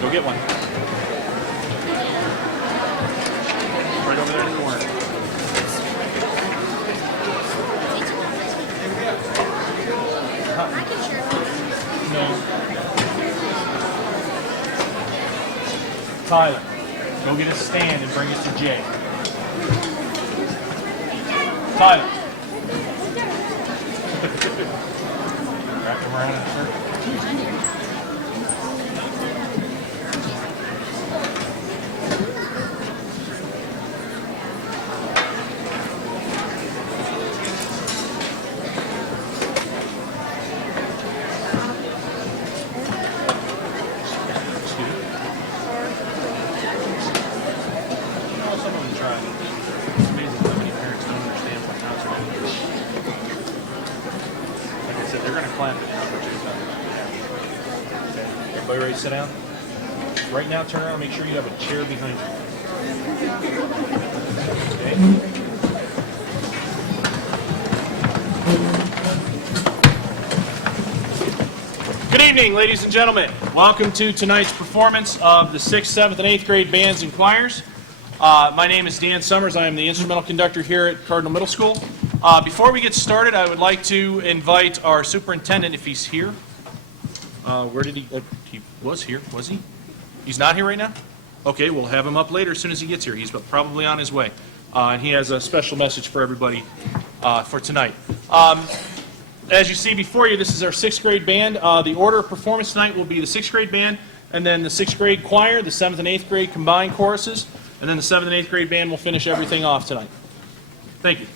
Go get one. Right over there in the corner. No. Tyler, go get a stand and bring it to Jay. Tyler. Wrap him around in a circle. Everybody ready to sit down? Right now, turn around and make sure you have a chair behind you. Okay. Good evening, ladies and gentlemen. Welcome to tonight's performance of the 6th, 7th, and 8th grade bands and choirs. My name is Dan Summers. I am the instrumental conductor here at Cardinal Middle School. Before we get started, I would like to invite our superintendent, if he's here. Where did he? He was here, was he? He's not here right now? Okay, we'll have him up later as soon as he gets here. He's probably on his way. And he has a special message for everybody for tonight. As you see before you, this is our 6th grade band. The order of performance tonight will be the 6th grade band, and then the 6th grade choir, the 7th and 8th grade combined choruses, and then the 7th and 8th grade band will finish everything off tonight. Thank you.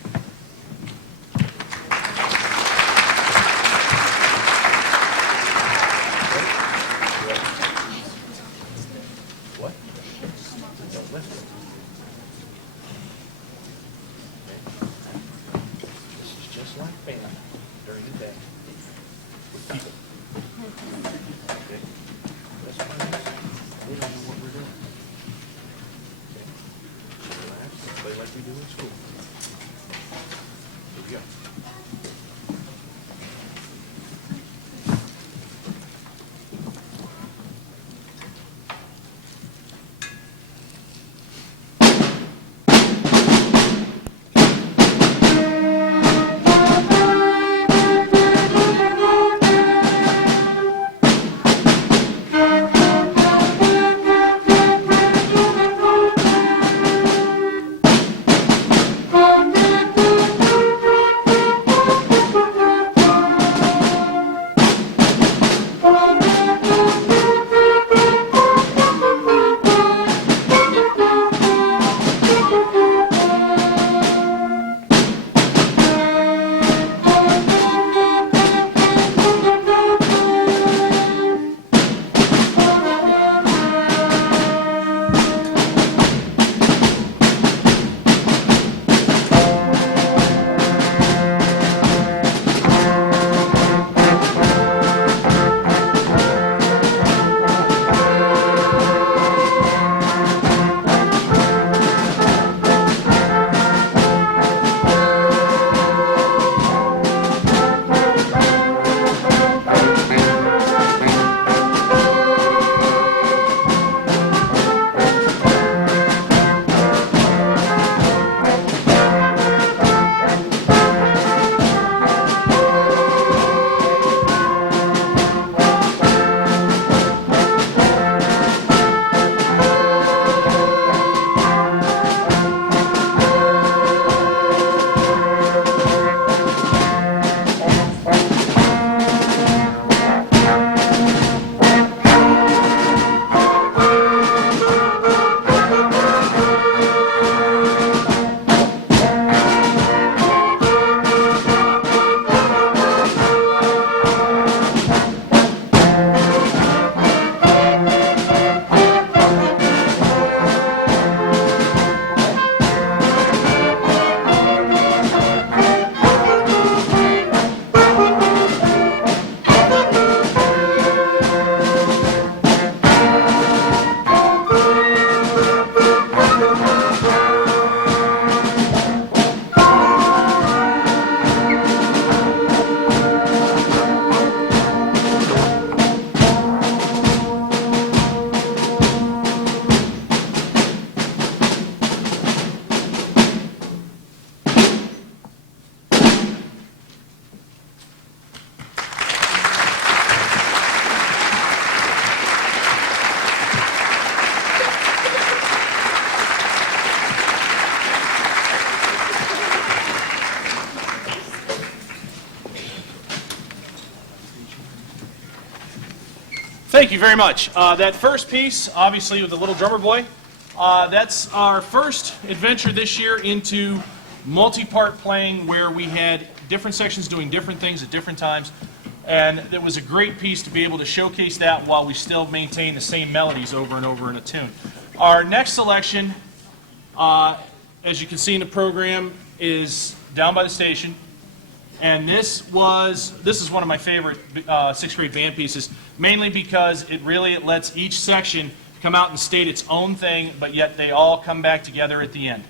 Thank you very much. That first piece, obviously with the little drummer boy, that's our first adventure this year into multi-part playing where we had different sections doing different things at different times. And it was a great piece to be able to showcase that while we still maintain the same melodies over and over in a tune. Our next selection, as you can see in the program, is Down by the Station. And this is one of my favorite sixth grade band pieces, mainly because it lets each section come out and state its own thing, but yet they all come back together at the end.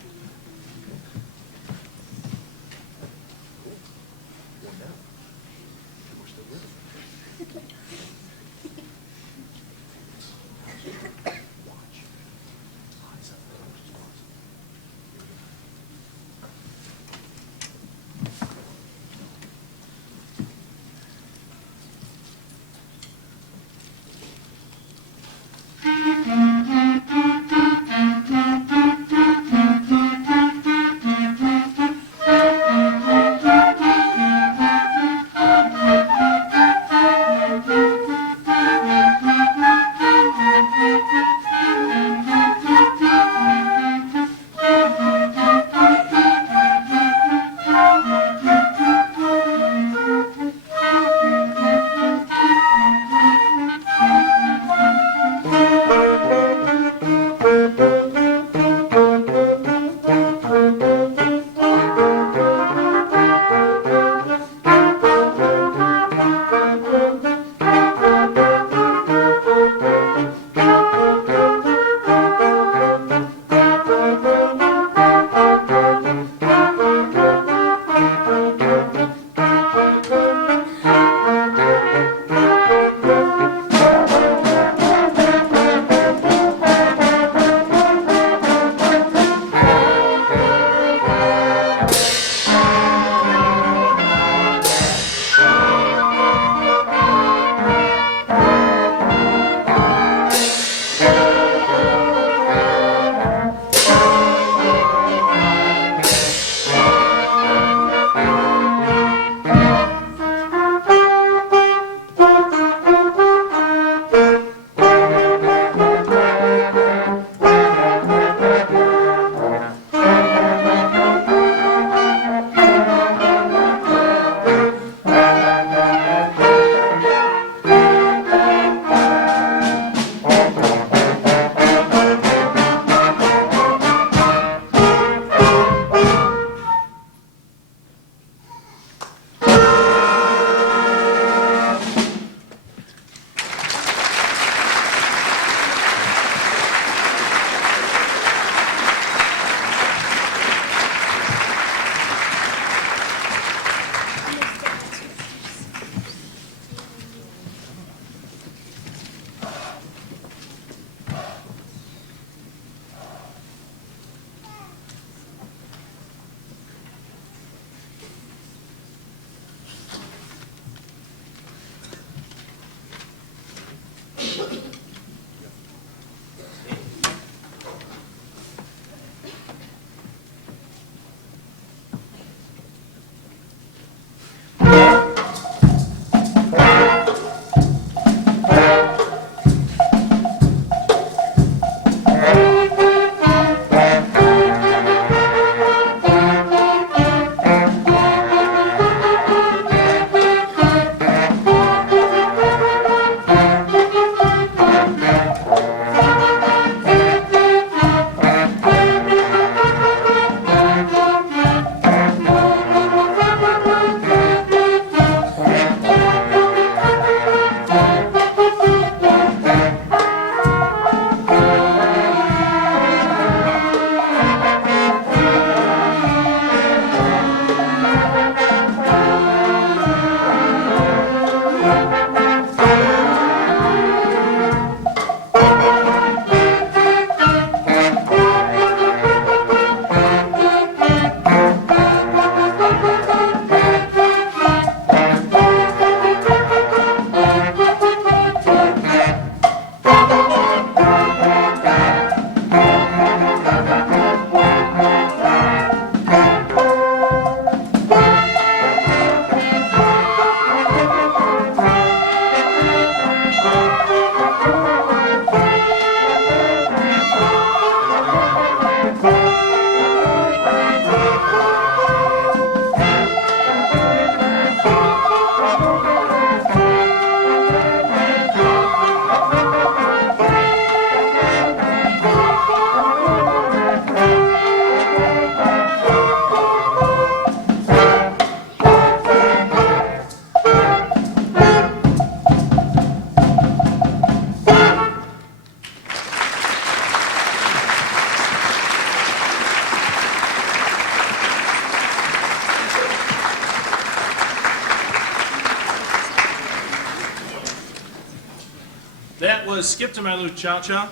was Skip to My Lou Chow Chow.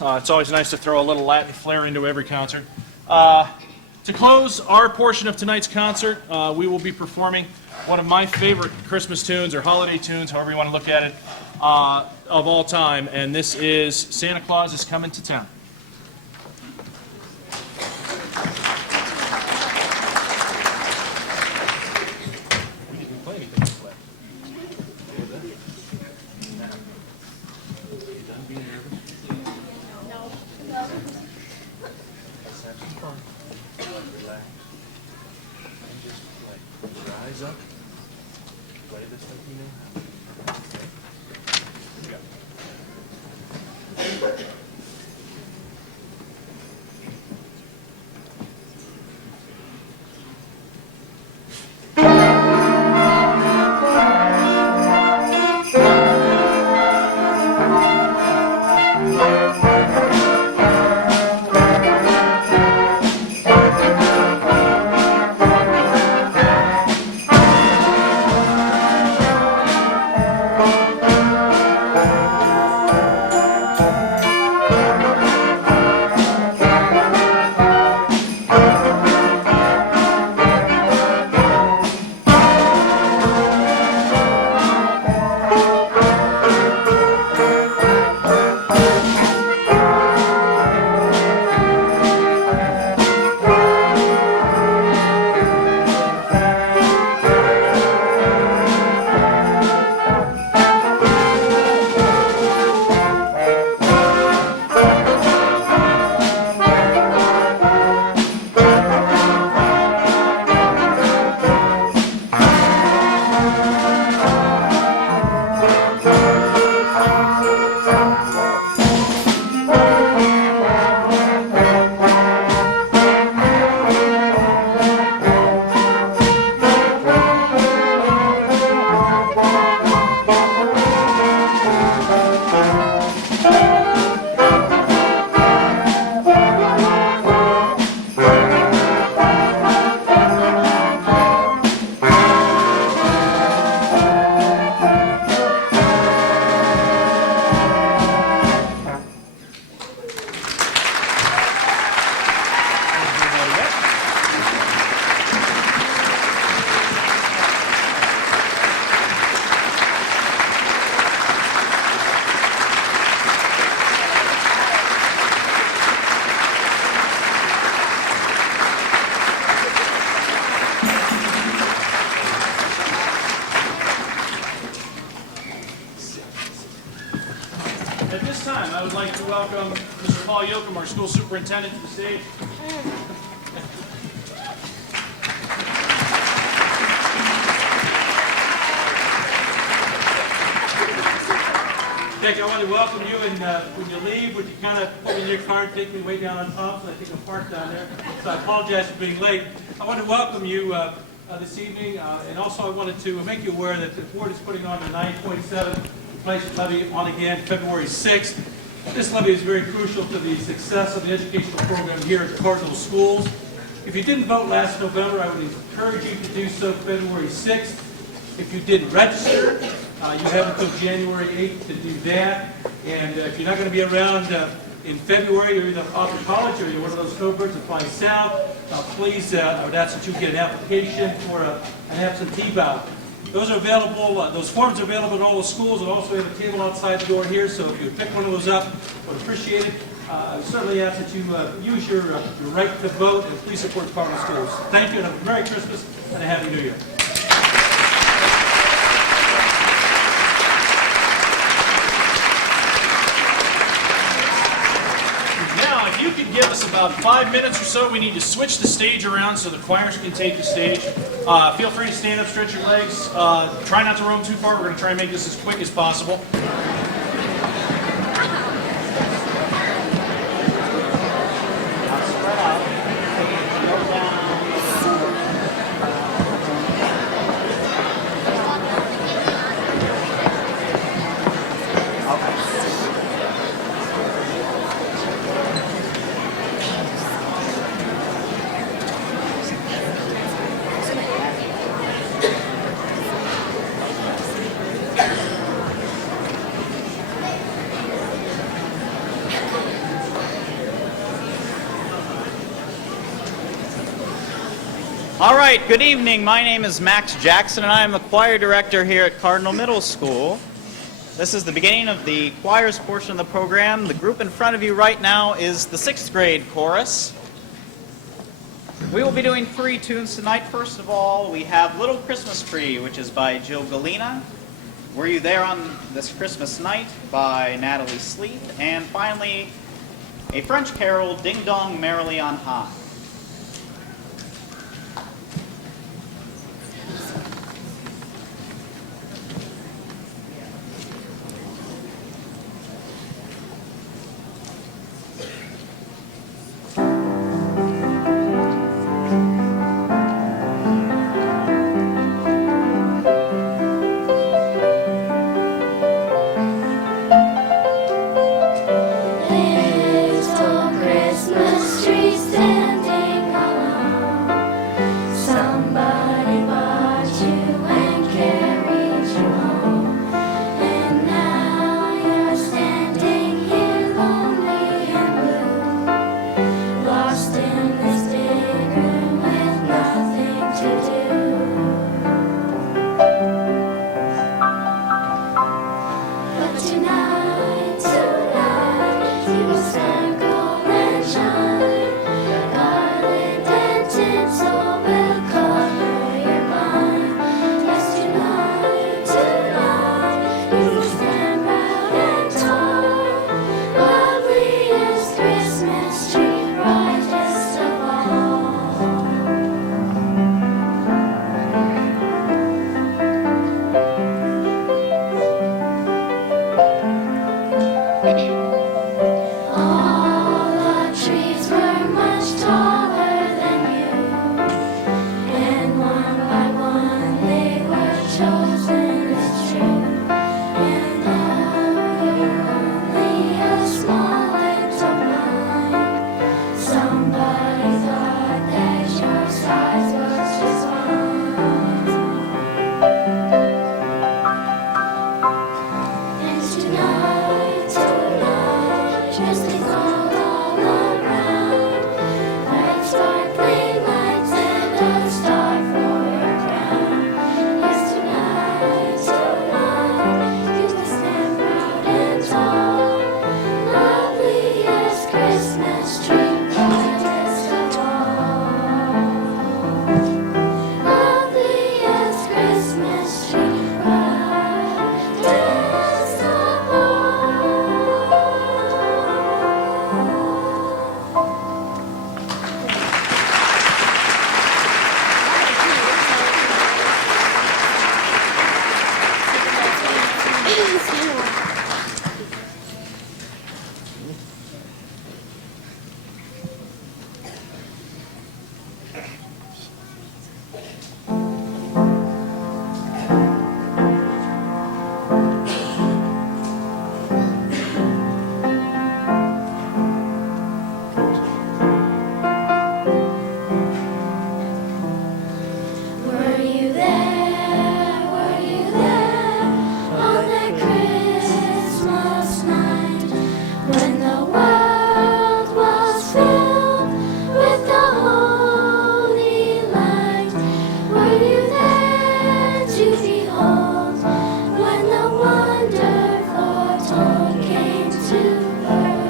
It's always nice to throw a little Latin flair into every concert. To close our portion of tonight's concert, we will be performing one of my favorite Christmas tunes, or holiday tunes, however you want to look at it, of all time, and this is Santa Claus is Coming to Town. Rise up. Play this like you know how. Okay. Here we go. At this time, I would like to welcome Mr. Paul Yoakum, our school superintendent, to the stage. Dick, I want to welcome you, and when you leave, would you kind of put me in your car and take me way down on top, so I think I'm parked down there. So I apologize for being late. I want to welcome you this evening, and also I wanted to make you aware that the board is putting on the 9.7 inflation levy on again February 6th. This levy is very crucial to the success of the educational program here at Cardinal schools. If you didn't vote last November, I would encourage you to do so February 6th. If you didn't register, you have until January 8th to do that. And if you're not going to be around in February, you're either off to college or you're one of those snowbirds that fly south, please, I would ask that you get an application for an absentee ballot. Those are available, those forms are available in all the schools, and also we have a table outside the door here, so if you would pick one of those up, I would appreciate it. I would certainly ask that you use your right to vote, and please support Cardinal schools. Thank you, and a Merry Christmas and a Happy New Year. Now, if you could give us about 5 minutes or so, we need to switch the stage around so the choirs can take the stage. Feel free to stand up, stretch your legs. Try not to roam too far. We're going to try and make this as quick as possible. All right, good evening. My name is Max Jackson, and I am the choir director here at Cardinal Middle School. This is the beginning of the choirs portion of the program. The group in front of you right now is the 6th grade chorus. We will be doing 3 tunes tonight. First of all, we have Little Christmas Tree, which is by Jill Galena. Were You There on This Christmas Night by Natalie Sleeth. And finally, a French carol, Ding Dong Merrily on High. Little Christmas tree standing alone. Somebody bought you and carried you home. And now you're standing here lonely and blue, lost in this big room with nothing to do. But tonight, you will sparkle and shine. Garland and tinsel will cover your mind. Yes, tonight, you will stand proud and tall. Loveliest Christmas tree, brightest of all. All the trees were much taller than you, and one by one they were chosen, it's true. And now you're only a small little vine. Somebody thought that your size was just fine. And tonight, dressings all around, bright sparkling lights and a star for your crown. Yes, tonight, you will stand proud and tall, loveliest Christmas tree, brightest of all. Loveliest Christmas tree, brightest of all. Were you there? Were you there on that Christmas night when the world was filled with the holy light? Were you there to behold when the wonder foretold came to birth?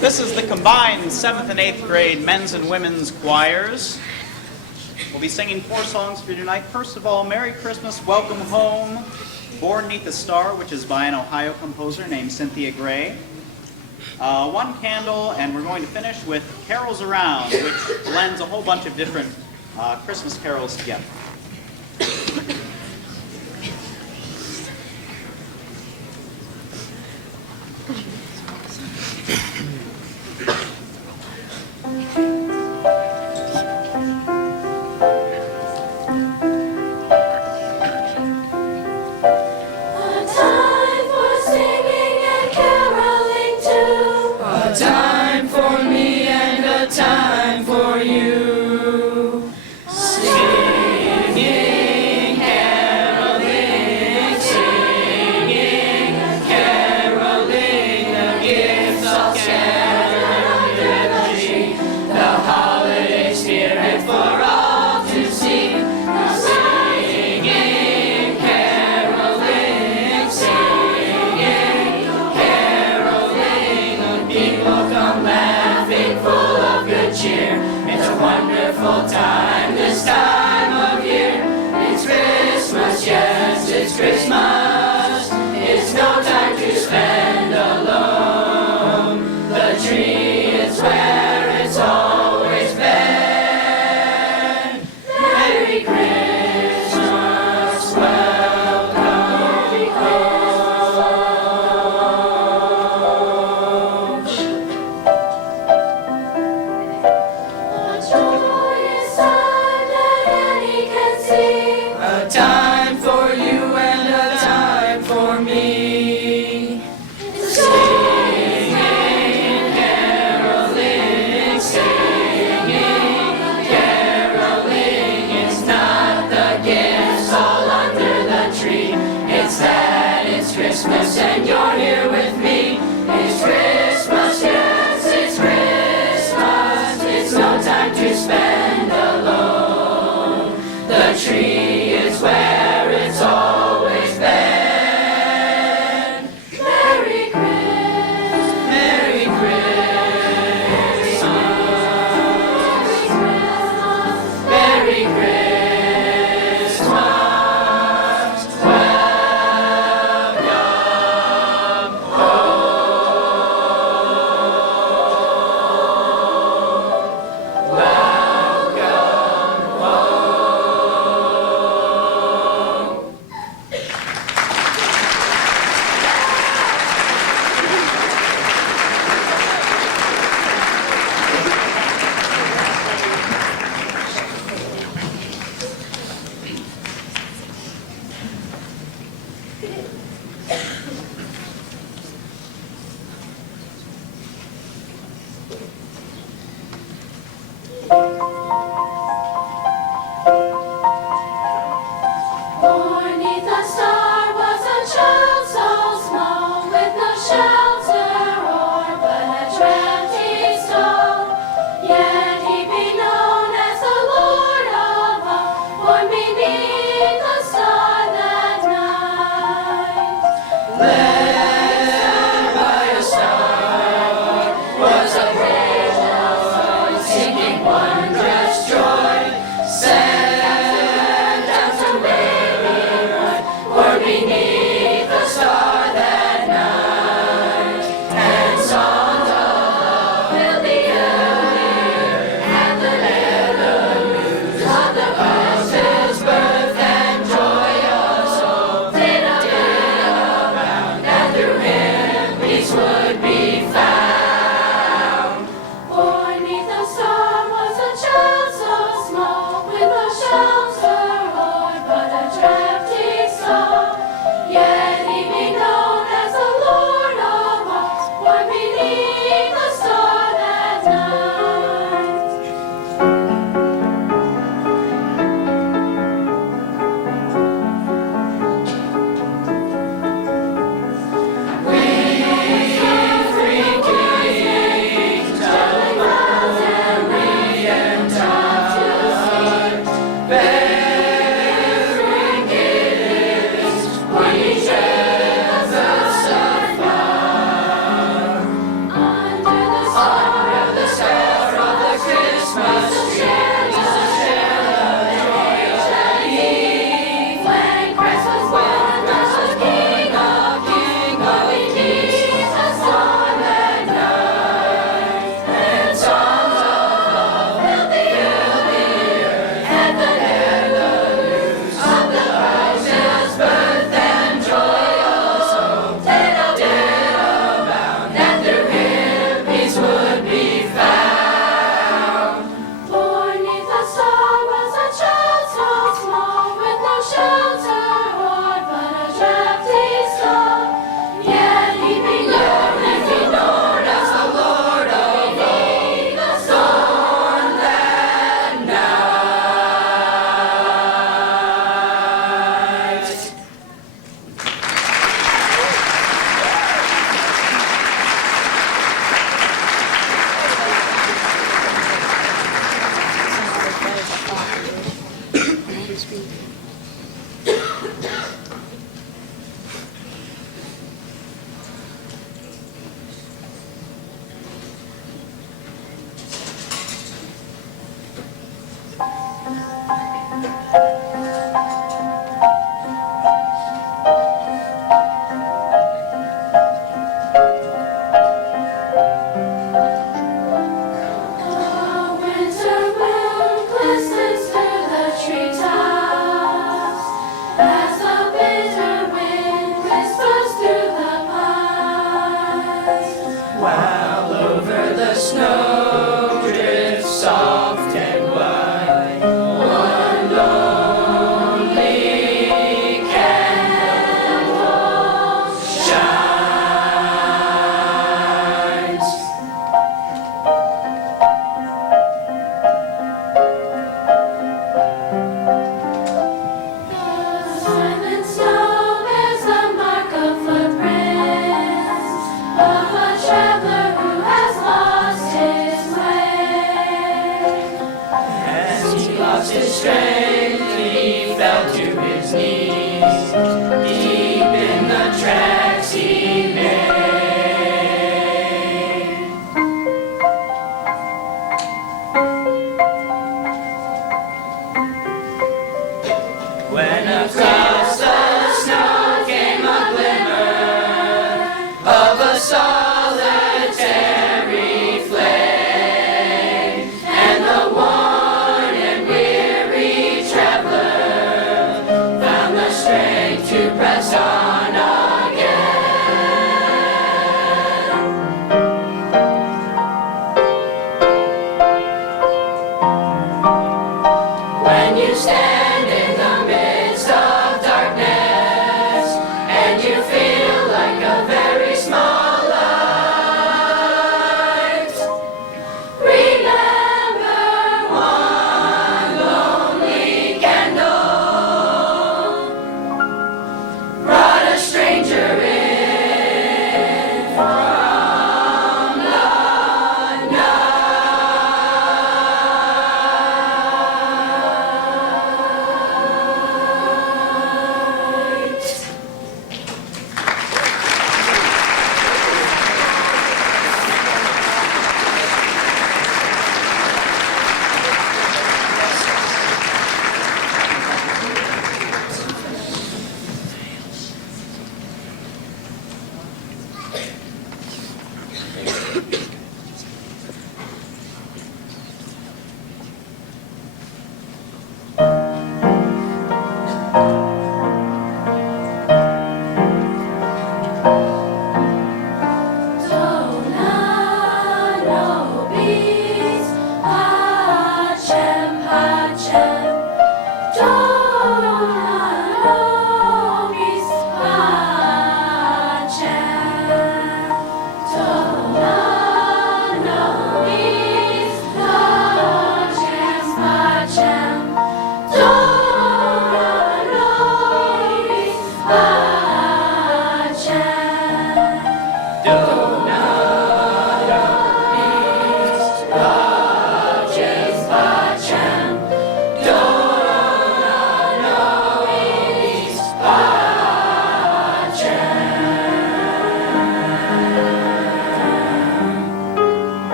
This is the combined 7th and 8th grade men's and women's choirs. We'll be singing 4 songs for you tonight. First of all, Merry Christmas, Welcome Home, Born 'Neath a Star, which is by an Ohio composer named Cynthia Gray. One Candle, and we're going to finish with Carols Around, which blends a whole bunch of different Christmas carols together. A time for singing and caroling too. A time for me and a time for you. Singing carols.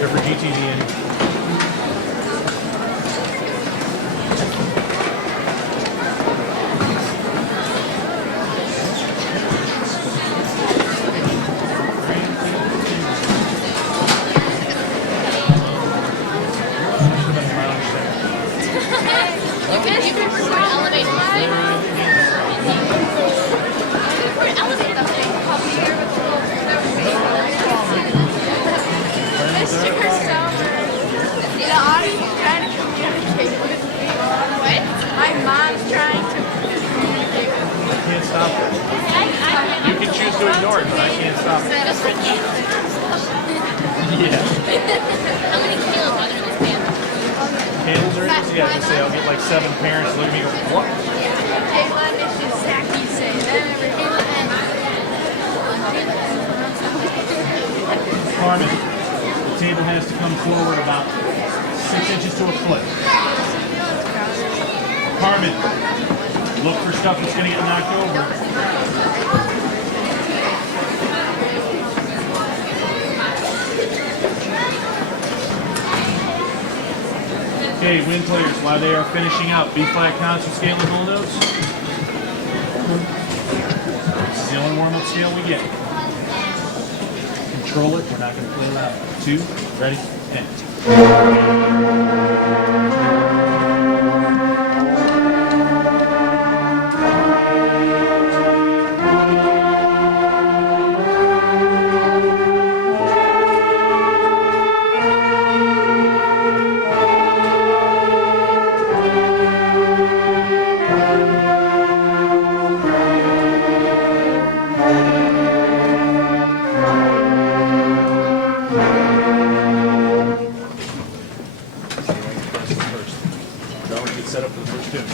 They're for GTV. You can record elevator upstairs. Record elevator upstairs. Mr. Summer. The audience trying to communicate with me. What? My mom's trying to communicate with me. Can't stop it. You can choose to ignore it, but I can't stop it. Just like you. Yeah. How many kilos are there in this band? Candles are in this? Yeah, I was gonna say, I'll get like 7 parents look at me and go, what? Jayla, this is Zachy say. Carmen, the table has to come forward about 6 inches to a foot. Carmen, look for stuff that's going to get knocked over. Okay, wing players, while they are finishing up, B-flat concert scale and whole notes. This is the only warm-up scale we get. Control it, we're not going to play loud. 2, ready, and. Set up for the first tune.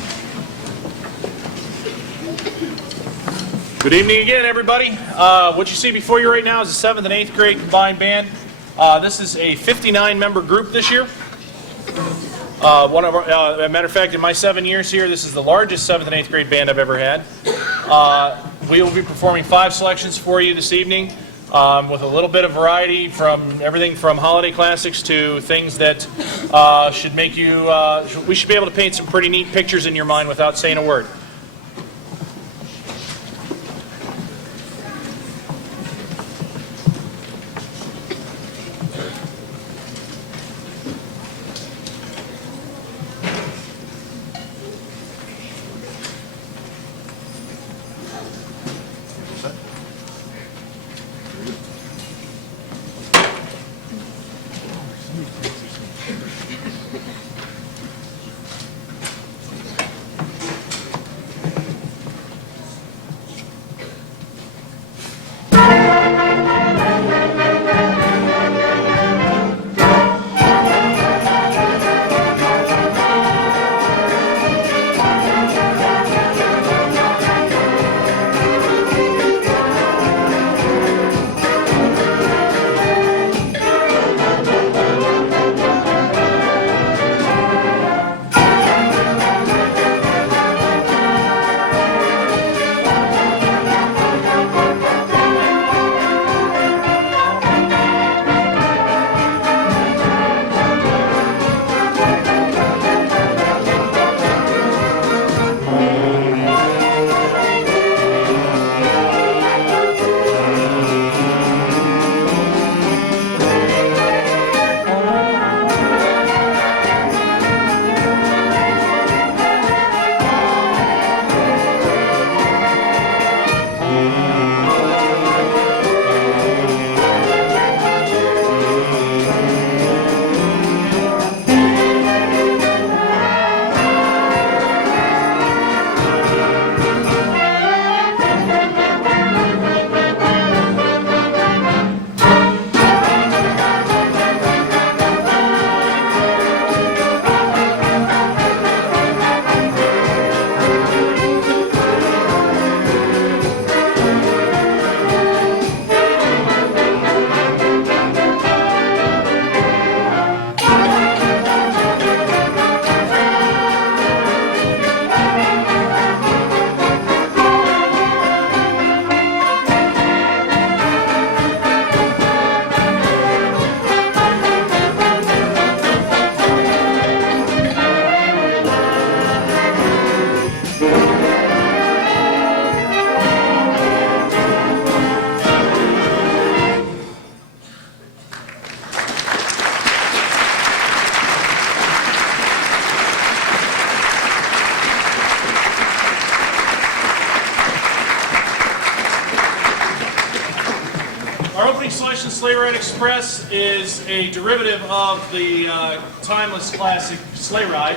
Good evening again, everybody. What you see before you right now is a 7th and 8th grade combined band. This is a 59-member group this year. As a matter of fact, in my 7 years here, this is the largest 7th and 8th grade band I've ever had. We will be performing 5 selections for you this evening. With a little bit of variety from everything from holiday classics to things that should make you, we should be able to paint some pretty neat pictures in your mind without saying a word. Sleigh Ride Express is a derivative of the timeless classic Sleigh Ride.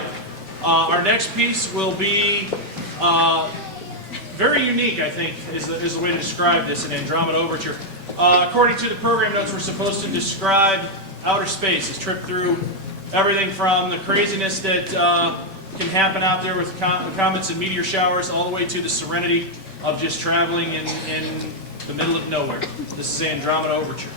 Our next piece will be very unique, I think, is the way to describe this, an Andromeda Overture. According to the program notes, we're supposed to describe outer space, a trip through everything from the craziness that can happen out there with comets and meteor showers, all the way to the serenity of just traveling in the middle of nowhere. This is Andromeda Overture.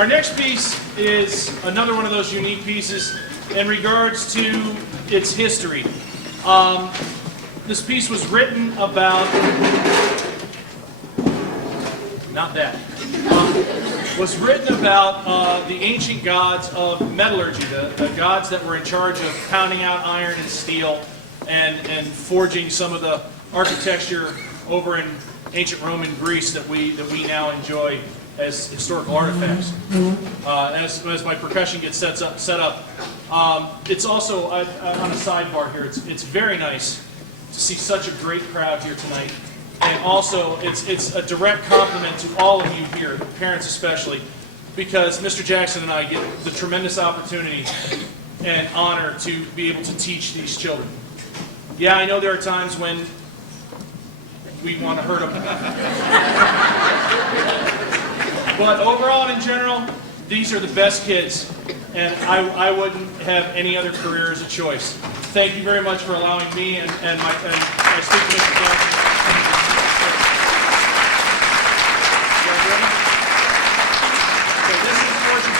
Our next piece is another one of those unique pieces in regards to its history. This piece was written about, not that, was written about the ancient gods of metallurgy, the gods that were in charge of pounding out iron and steel and forging some of the architecture over in ancient Rome and Greece that we now enjoy as historical artifacts. As my percussion gets set up, it's also on a sidebar here. It's very nice to see such a great crowd here tonight, and also it's a direct compliment to all of you here, the parents especially, because Mr. Jackson and I get the tremendous opportunity and honor to be able to teach these children. Yeah, I know there are times when we want to hurt them. But overall and in general, these are the best kids, and I wouldn't have any other career as a choice. Thank you very much for allowing me and I speak to Mr. Jackson. Okay, this is Fortune.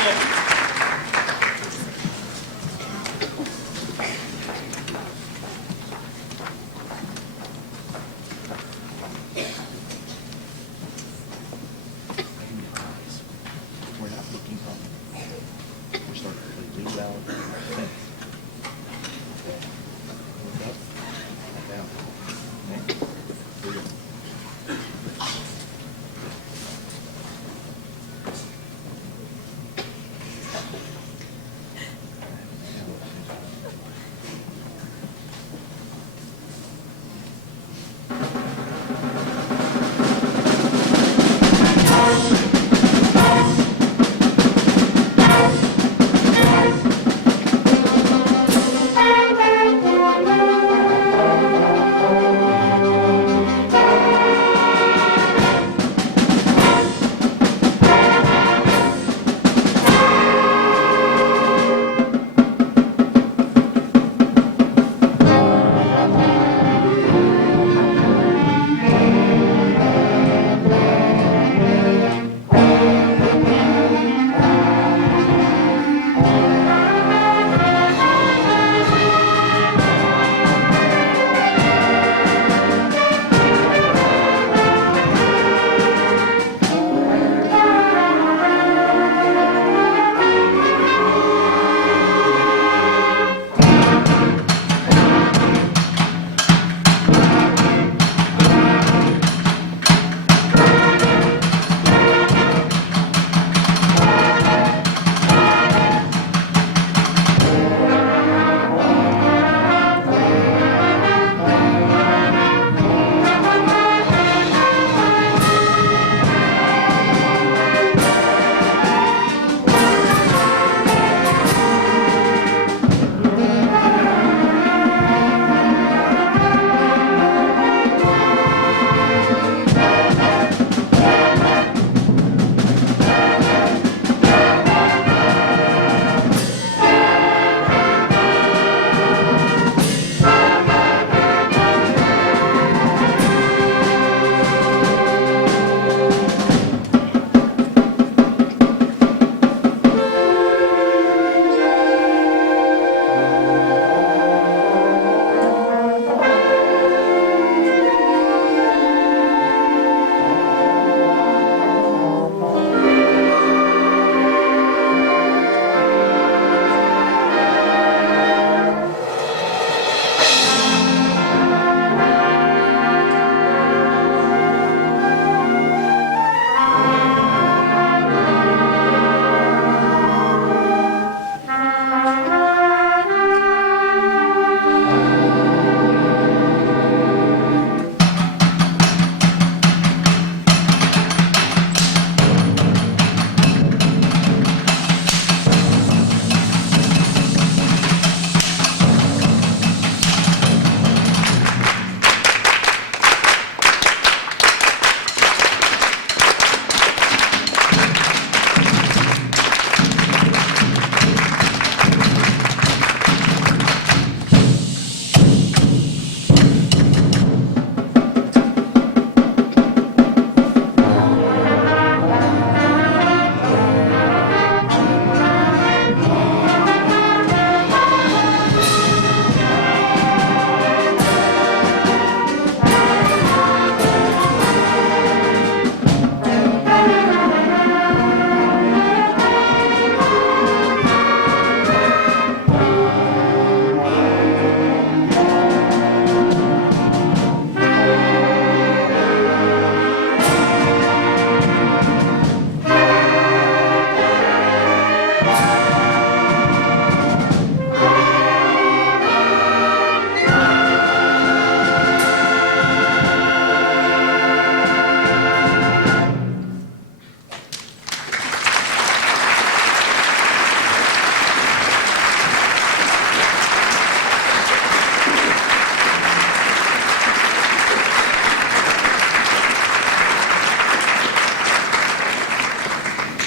We're not looking up. We're starting to really loud. Think. Okay. Look up. Down. Okay.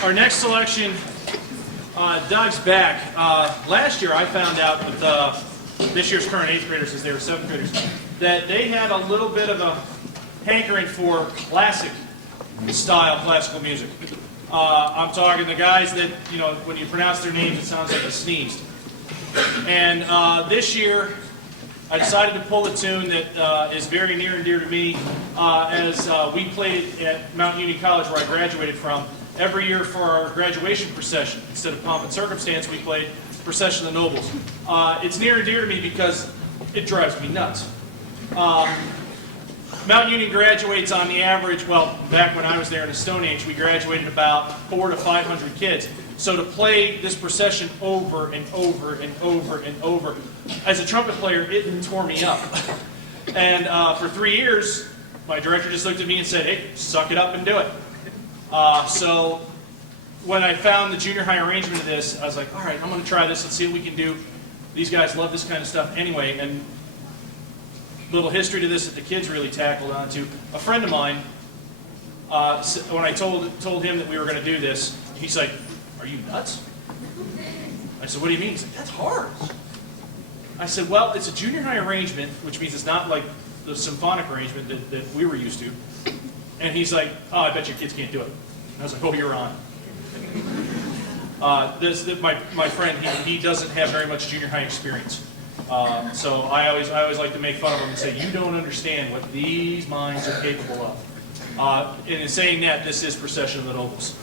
Our next selection dives back. Last year I found out with this year's current 8th graders, as they were 7th graders, that they had a little bit of a hankering for classic style classical music. I'm talking the guys that, you know, when you pronounce their names it sounds like you sneezed. And this year I decided to pull a tune that is very near and dear to me, as we played it at Mount Union College, where I graduated from. Every year for our graduation procession, instead of Pomp and Circumstance, we played Procession of the Nobles. It's near and dear to me because it drives me nuts. Mount Union graduates on the average, well, back when I was there in the Stone Age, we graduated about 400 to 500 kids. So to play this procession over and over and over and over, as a trumpet player, it tore me up. And for 3 years, my director just looked at me and said, hey, suck it up and do it. So when I found the junior high arrangement of this, I was like, all right, I'm going to try this. Let's see what we can do. These guys love this kind of stuff anyway. And little history to this that the kids really tackled onto. A friend of mine, when I told him that we were going to do this, he's like, are you nuts? I said, what do you mean? He's like, that's hard. I said, well, it's a junior high arrangement, which means it's not like the symphonic arrangement that we were used to. And he's like, oh, I bet your kids can't do it. And I was like, oh, you're on. My friend, he doesn't have very much junior high experience. So I always like to make fun of him and say, you don't understand what these minds are capable of. And in saying that, this is Procession of the Nobles.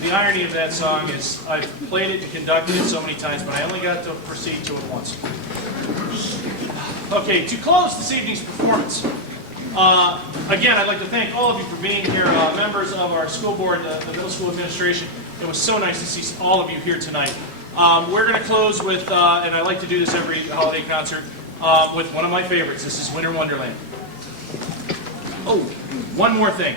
The irony of that song is I've played it and conducted it so many times, but I only got to proceed to it once. Okay, to close this evening's performance, again, I'd like to thank all of you for being here, members of our school board, the middle school administration. It was so nice to see all of you here tonight. We're going to close with, and I like to do this every holiday concert, with one of my favorites. This is Winter Wonderland. Oh, one more thing.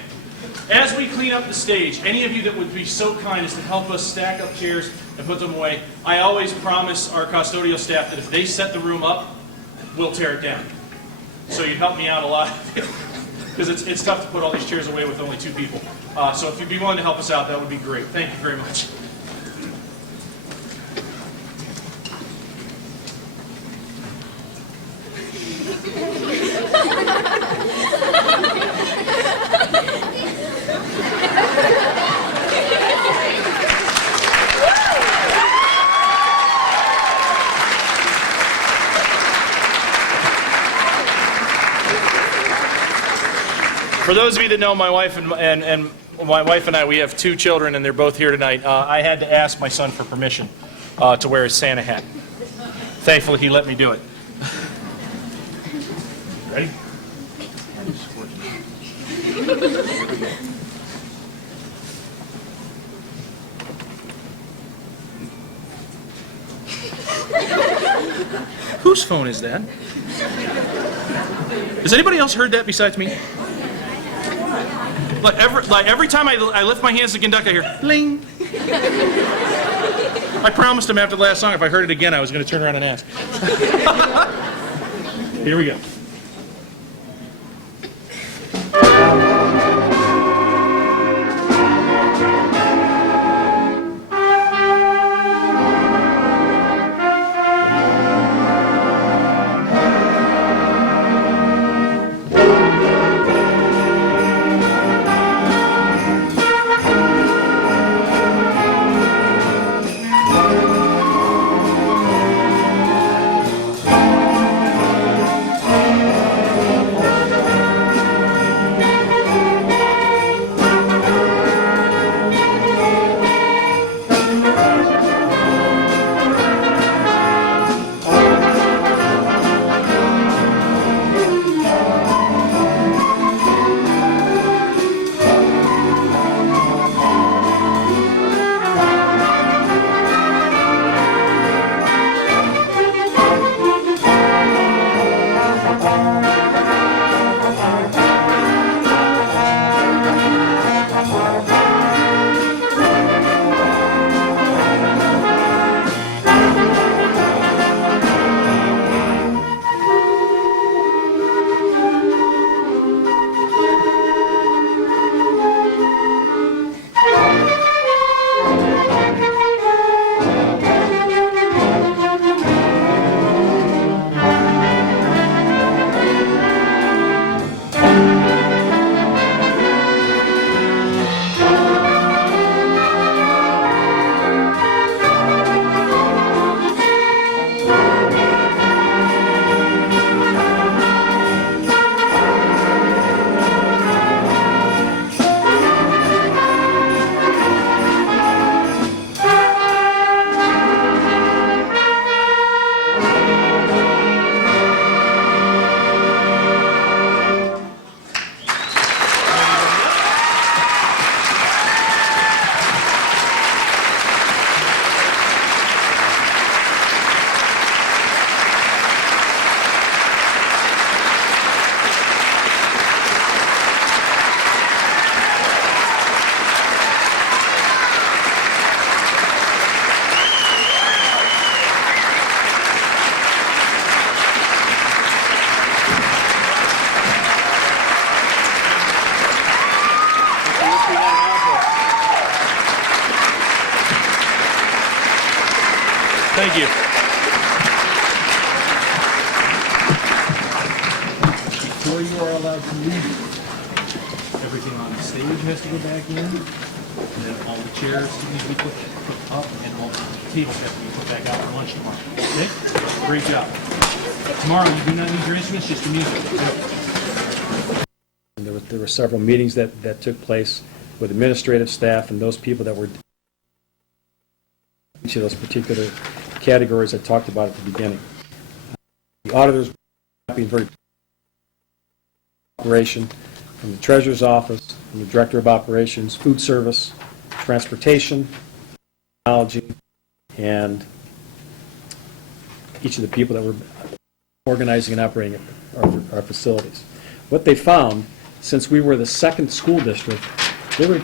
As we clean up the stage, any of you that would be so kind as to help us stack up chairs and put them away, I always promise our custodial staff that if they set the room up, we'll tear it down. So you'd help me out a lot, because it's tough to put all these chairs away with only 2 people. So if you'd be willing to help us out, that would be great. Thank you very much. For those of you that know my wife and my wife and I, we have 2 children, and they're both here tonight. I had to ask my son for permission to wear his Santa hat. Thankfully, he let me do it. Ready? Whose phone is that? Has anybody else heard that besides me? Like every time I lift my hands to conduct, I hear bling. I promised him after the last song if I heard it again, I was going to turn around and ask. Here we go. Thank you. Before you are allowed to leave, everything on the stage has to go back in, and then all the chairs need to be put up, and all the tables have to be put back out for lunch tomorrow. Okay? Great job. Tomorrow, you do not need your instruments, just the music. There were several meetings that took place with administrative staff and those people that were each of those particular categories I talked about at the beginning. The auditors being very operation from the treasurer's office, from the director of operations, food service, transportation, technology, and each of the people that were organizing and operating our facilities. What they found, since we were the second school district, they were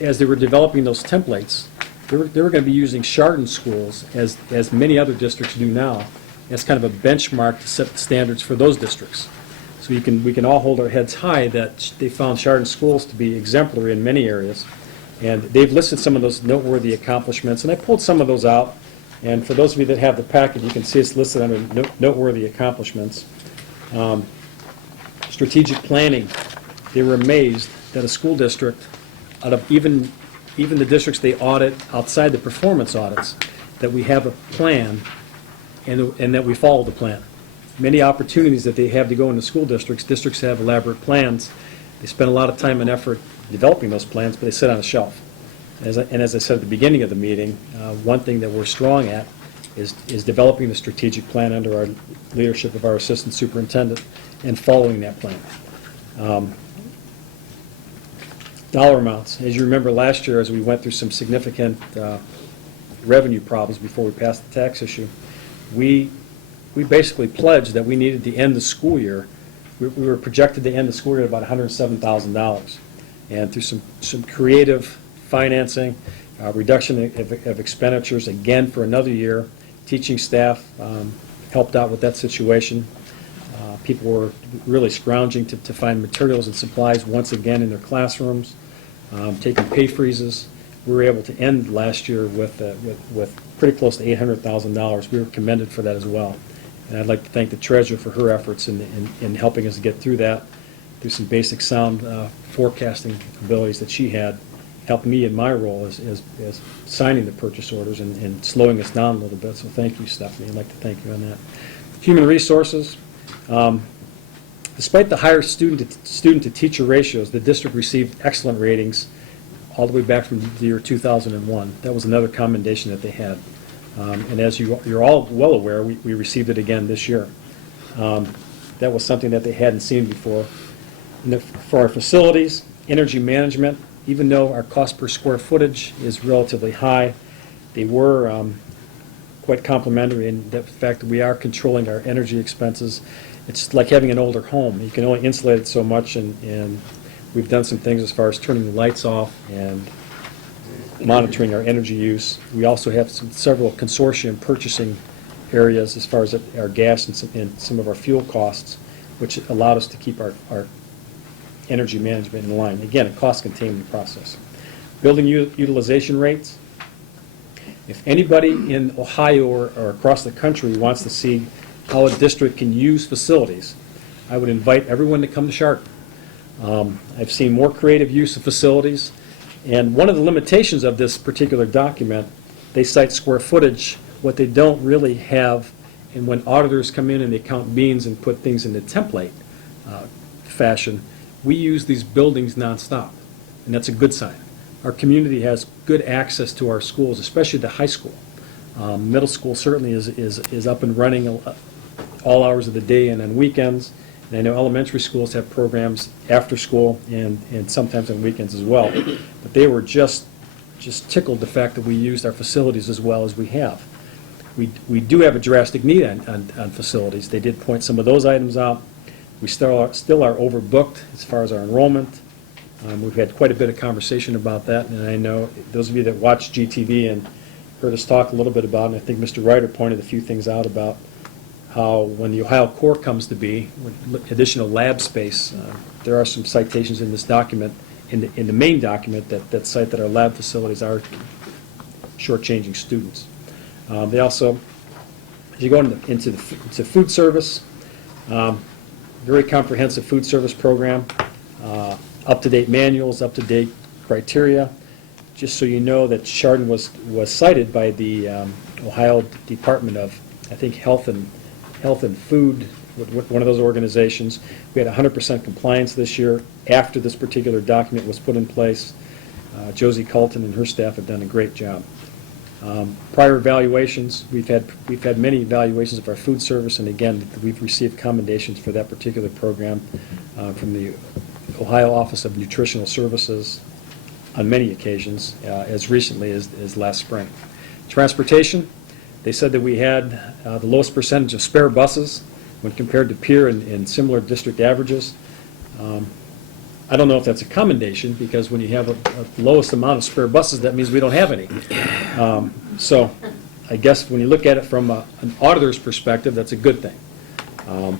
as they were developing those templates, they were going to be using Chardon schools, as many other districts do now, as kind of a benchmark to set the standards for those districts. So we can all hold our heads high that they found Chardon schools to be exemplary in many areas. And they've listed some of those noteworthy accomplishments, and I pulled some of those out. And for those of you that have the packet, you can see it's listed under noteworthy accomplishments. Strategic planning. They were amazed that a school district, out of even the districts they audit outside the performance audits, that we have a plan and that we follow the plan. Many opportunities that they have to go into school districts have elaborate plans. They spend a lot of time and effort developing those plans, but they sit on a shelf. As I said at the beginning of the meeting, one thing that we're strong at is developing the strategic plan under our leadership of our assistant superintendent and following that plan. Dollar amounts. As you remember last year, as we went through some significant revenue problems before we passed the tax issue, we basically pledged that we needed to end the school year. We were projected to end the school year at about $107,000. And through some creative financing, reduction of expenditures, again for another year, teaching staff helped out with that situation. People were really scrounging to find materials and supplies once again in their classrooms, taking pay freezes. We were able to end last year with pretty close to $800,000. We were commended for that as well. And I'd like to thank the treasurer for her efforts in helping us get through that, through some basic sound forecasting abilities that she had, helped me in my role as signing the purchase orders and slowing us down a little bit. So thank you, Stephanie. I'd like to thank you on that. Human resources. Despite the higher student-to-teacher ratios, the district received excellent ratings all the way back from the year 2001. That was another commendation that they had. And as you're all well aware, we received it again this year. That was something that they hadn't seen before. And for our facilities, energy management, even though our cost per square footage is relatively high, they were quite complimentary in the fact that we are controlling our energy expenses. It's like having an older home. You can only insulate it so much, and we've done some things as far as turning the lights off and monitoring our energy use. We also have several consortium purchasing areas as far as our gas and some of our fuel costs, which allowed us to keep our energy management in line. Again, a cost containment process. Building utilization rates. If anybody in Ohio or across the country wants to see how a district can use facilities, I would invite everyone to come to Chardon. I've seen more creative use of facilities, and one of the limitations of this particular document, they cite square footage. What they don't really have, and when auditors come in and they count beans and put things into template fashion, we use these buildings nonstop, and that's a good sign. Our community has good access to our schools, especially the high school. Middle school certainly is up and running all hours of the day and on weekends. And I know elementary schools have programs after school and sometimes on weekends as well. But they were just tickled the fact that we used our facilities as well as we have. We do have a drastic need on facilities. They did point some of those items out. We still are overbooked as far as our enrollment. We've had quite a bit of conversation about that, and I know those of you that watch GTV and heard us talk a little bit about it, and I think Mr. Ryder pointed a few things out about how when the Ohio Core comes to be, with additional lab space, there are some citations in this document, in the main document, that cite that our lab facilities are shortchanging students. They also, as you go into food service, very comprehensive food service program, up-to-date manuals, up-to-date criteria. Just so you know that Chardon was cited by the Ohio Department of, I think, Health and Food, one of those organizations. We had 100% compliance this year after this particular document was put in place. Josie Colton and her staff have done a great job. Prior evaluations, we've had many evaluations of our food service, and again, we've received commendations for that particular program from the Ohio Office of Nutritional Services on many occasions, as recently as last spring. Transportation, they said that we had the lowest percentage of spare buses when compared to peer and similar district averages. I don't know if that's a commendation, because when you have a lowest amount of spare buses, that means we don't have any. So I guess when you look at it from an auditor's perspective, that's a good thing.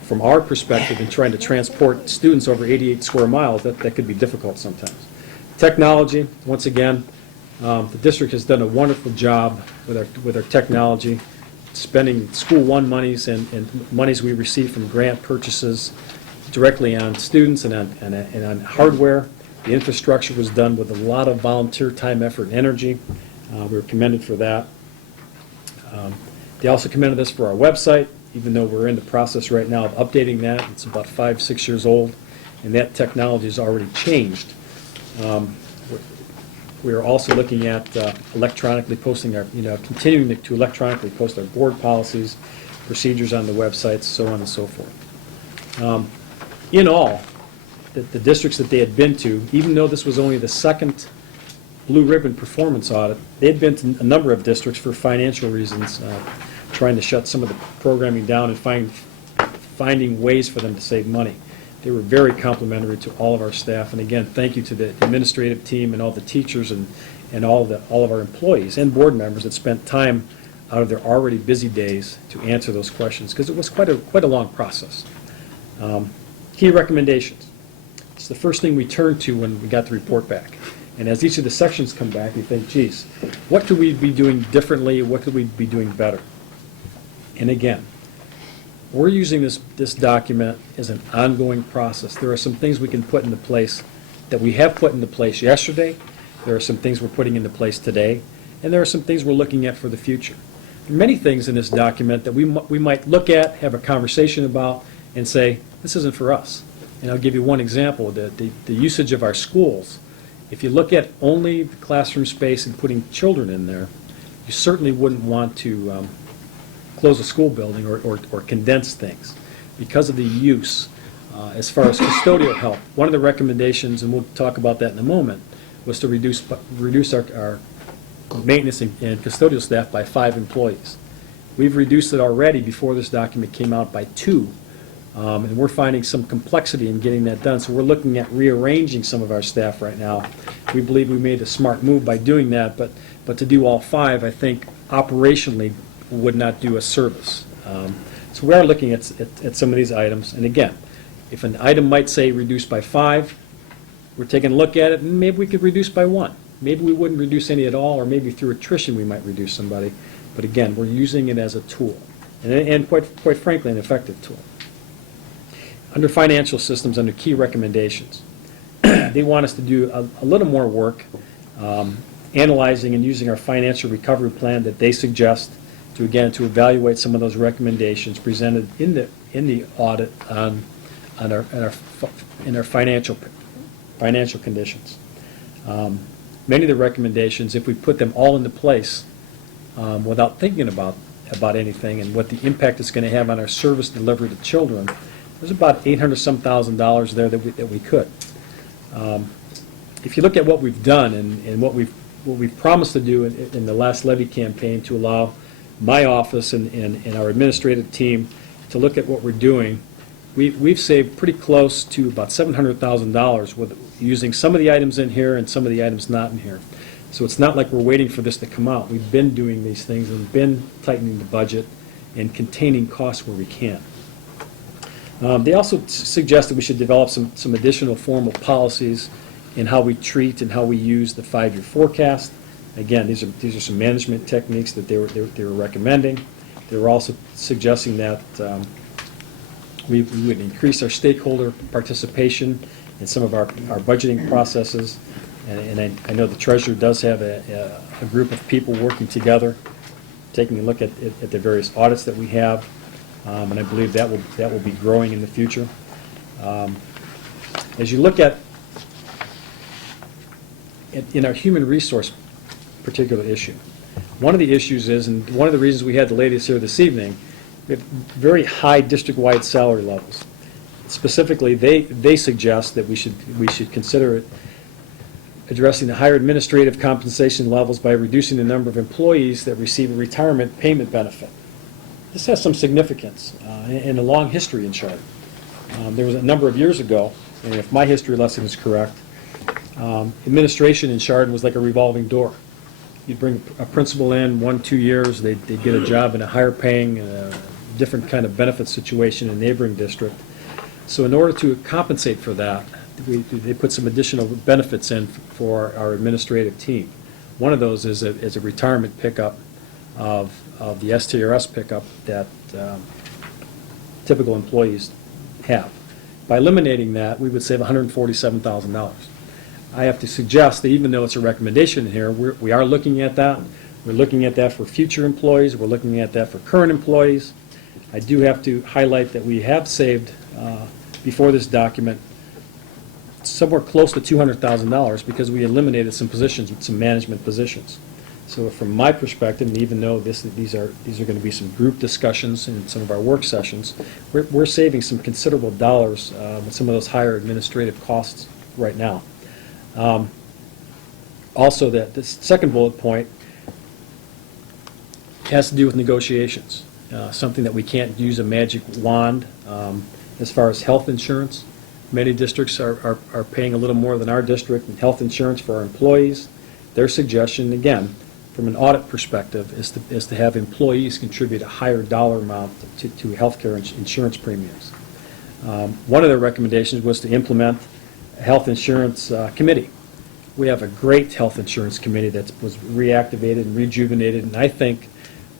From our perspective, in trying to transport students over 88 square miles, that could be difficult sometimes. Technology, once again, the district has done a wonderful job with our technology, spending School One monies and monies we receive from grant purchases directly on students and on hardware. The infrastructure was done with a lot of volunteer time, effort, and energy. We were commended for that. They also commended us for our website, even though we're in the process right now of updating that. It's about 5-6 years old, and that technology has already changed. We are also looking at electronically posting our, continuing to electronically post our board policies, procedures on the websites, so on and so forth. In all, the districts that they had been to, even though this was only the second blue ribbon performance audit, they had been to a number of districts for financial reasons, trying to shut some of the programming down and finding ways for them to save money. They were very complimentary to all of our staff, and again, thank you to the administrative team and all the teachers and all of our employees and board members that spent time out of their already busy days to answer those questions, because it was quite a long process. Key recommendations. It's the first thing we turned to when we got the report back. And as each of the sections come back, we think, geez, what could we be doing differently? What could we be doing better? And again, we're using this document as an ongoing process. There are some things we can put into place that we have put into place yesterday. There are some things we're putting into place today. And there are some things we're looking at for the future. There are many things in this document that we might look at, have a conversation about, and say, this isn't for us. And I'll give you one example, the usage of our schools. If you look at only the classroom space and putting children in there, you certainly wouldn't want to close a school building or condense things because of the use. As far as custodial help, one of the recommendations, and we'll talk about that in a moment, was to reduce our maintenance and custodial staff by 5 employees. We've reduced it already before this document came out by 2. And we're finding some complexity in getting that done. So we're looking at rearranging some of our staff right now. We believe we made a smart move by doing that, but to do all 5, I think, operationally would not do a service. So we are looking at some of these items. And again, if an item might say reduce by 5, we're taking a look at it, and maybe we could reduce by 1. Maybe we wouldn't reduce any at all, or maybe through attrition we might reduce somebody. But again, we're using it as a tool, and quite frankly, an effective tool. Under financial systems, under key recommendations, they want us to do a little more work analyzing and using our financial recovery plan that they suggest to evaluate some of those recommendations presented in the audit in our financial conditions. Many of the recommendations, if we put them all into place without thinking about anything and what the impact it's going to have on our service delivery to children, there's about $800-some-thousand there that we could. If you look at what we've done and what we've promised to do in the last levy campaign to allow my office and our administrative team to look at what we're doing, we've saved pretty close to about $700,000 with using some of the items in here and some of the items not in here. So it's not like we're waiting for this to come out. We've been doing these things and been tightening the budget and containing costs where we can. They also suggest that we should develop some additional formal policies in how we treat and how we use the 5-year forecast. Again, these are some management techniques that they were recommending. They were also suggesting that we would increase our stakeholder participation in some of our budgeting processes. And I know the treasurer does have a group of people working together, taking a look at the various audits that we have. And I believe that will be growing in the future. As you look at in our human resource particular issue, One of the issues is, and one of the reasons we had the ladies here this evening, we have very high district-wide salary levels. Specifically, they suggest that we should consider it addressing the higher administrative compensation levels by reducing the number of employees that receive a retirement payment benefit. This has some significance and a long history in Chardon. There was a number of years ago, and if my history lesson is correct, administration in Chardon was like a revolving door. You'd bring a principal in 1-2 years, they'd get a job in a higher paying, different kind of benefit situation in a neighboring district. So in order to compensate for that, they put some additional benefits in for our administrative team. One of those is a retirement pickup of the STRS pickup that typical employees have. By eliminating that, we would save $147,000. I have to suggest that even though it's a recommendation here, we are looking at that. We're looking at that for future employees. We're looking at that for current employees. I do have to highlight that we have saved, before this document, somewhere close to $200,000 because we eliminated some positions, some management positions. So from my perspective, and even though these are going to be some group discussions in some of our work sessions, we're saving some considerable dollars with some of those higher administrative costs right now. Also, the second bullet point has to do with negotiations, something that we can't use a magic wand. As far as health insurance, many districts are paying a little more than our district in health insurance for our employees. Their suggestion, again, from an audit perspective, is to have employees contribute a higher dollar amount to health care insurance premiums. One of their recommendations was to implement a health insurance committee. We have a great health insurance committee that was reactivated and rejuvenated, and I think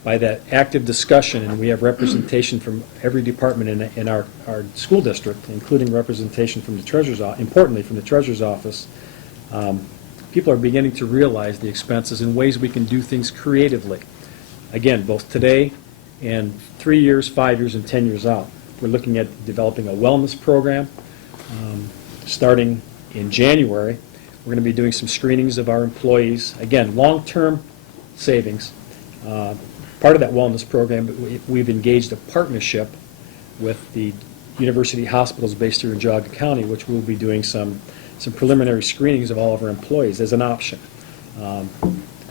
by that active discussion, and we have representation from every department in our school district, including representation from the treasurer's office, importantly from the treasurer's office, people are beginning to realize the expenses in ways we can do things creatively. Again, both today and 3 years, 5 years, and 10 years out. We're looking at developing a wellness program. Starting in January, we're going to be doing some screenings of our employees. Again, long-term savings. Part of that wellness program, we've engaged a partnership with the university hospitals based here in Geauga County, which will be doing some preliminary screenings of all of our employees as an option.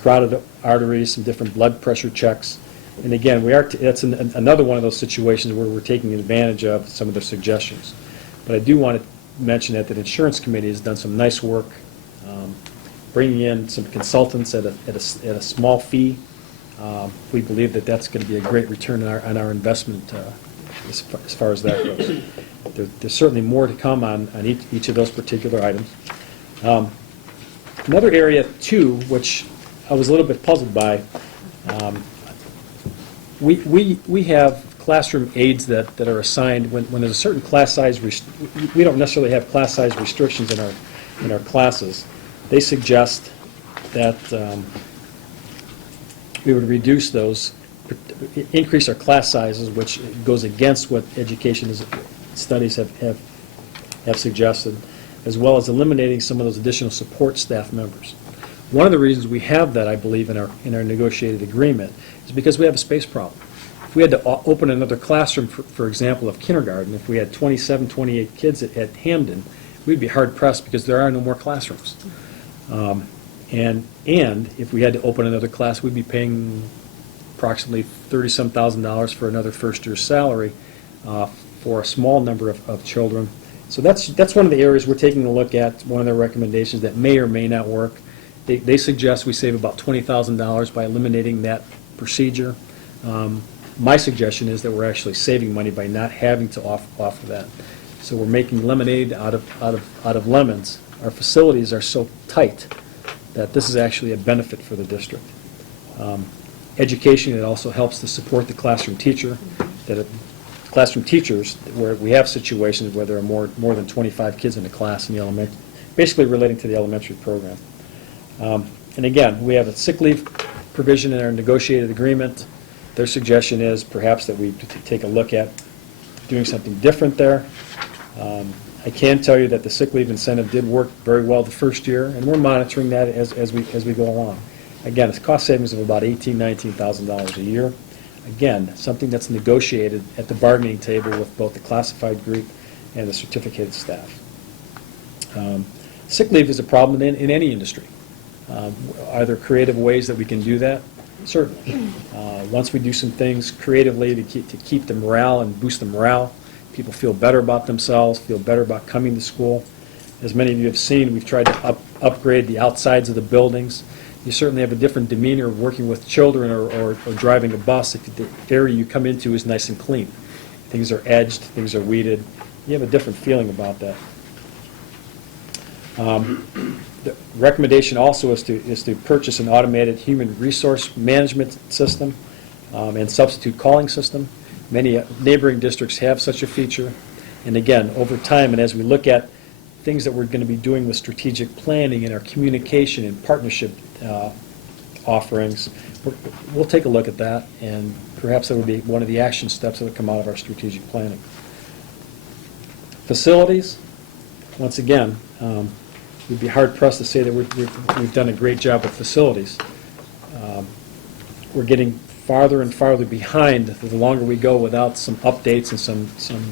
Carotid arteries, some different blood pressure checks. And again, that's another one of those situations where we're taking advantage of some of their suggestions. But I do want to mention that the insurance committee has done some nice work, bringing in some consultants at a small fee. We believe that that's going to be a great return on our investment as far as that goes. There's certainly more to come on each of those particular items. Another area, too, which I was a little bit puzzled by, we have classroom aides that are assigned when there's a certain class size. We don't necessarily have class size restrictions in our classes. They suggest that we would reduce those, increase our class sizes, which goes against what education studies have suggested, as well as eliminating some of those additional support staff members. One of the reasons we have that, I believe, in our negotiated agreement is because we have a space problem. If we had to open another classroom, for example, of kindergarten, if we had 27, 28 kids at Hamden, we'd be hard-pressed because there are no more classrooms. And if we had to open another class, we'd be paying approximately $30-some thousand for another first-year salary for a small number of children. So that's one of the areas we're taking a look at, one of their recommendations that may or may not work. They suggest we save about $20,000 by eliminating that procedure. My suggestion is that we're actually saving money by not having to offer that. So we're making lemonade out of lemons. Our facilities are so tight that this is actually a benefit for the district. Education, it also helps to support the classroom teacher. Classroom teachers, where we have situations where there are more than 25 kids in a class in the elementary, basically relating to the elementary program. And again, we have a sick leave provision in our negotiated agreement. Their suggestion is perhaps that we take a look at doing something different there. I can tell you that the sick leave incentive did work very well the first year, and we're monitoring that as we go along. Again, it's cost savings of about $19,000 a year. Again, something that's negotiated at the bargaining table with both the classified group and the certificated staff. Sick leave is a problem in any industry. Are there creative ways that we can do that? Certainly. Once we do some things creatively to keep the morale and boost the morale, people feel better about themselves, feel better about coming to school. As many of you have seen, we've tried to upgrade the outsides of the buildings. You certainly have a different demeanor working with children or driving a bus if the area you come into is nice and clean. Things are edged, things are weeded. You have a different feeling about that. The recommendation also is to purchase an automated human resource management system and substitute calling system. Many neighboring districts have such a feature. And again, over time, and as we look at things that we're going to be doing with strategic planning and our communication and partnership offerings, we'll take a look at that, and perhaps that would be one of the action steps that would come out of our strategic planning. Facilities, once again, we'd be hard-pressed to say that we've done a great job with facilities. We're getting farther and farther behind the longer we go without some updates and some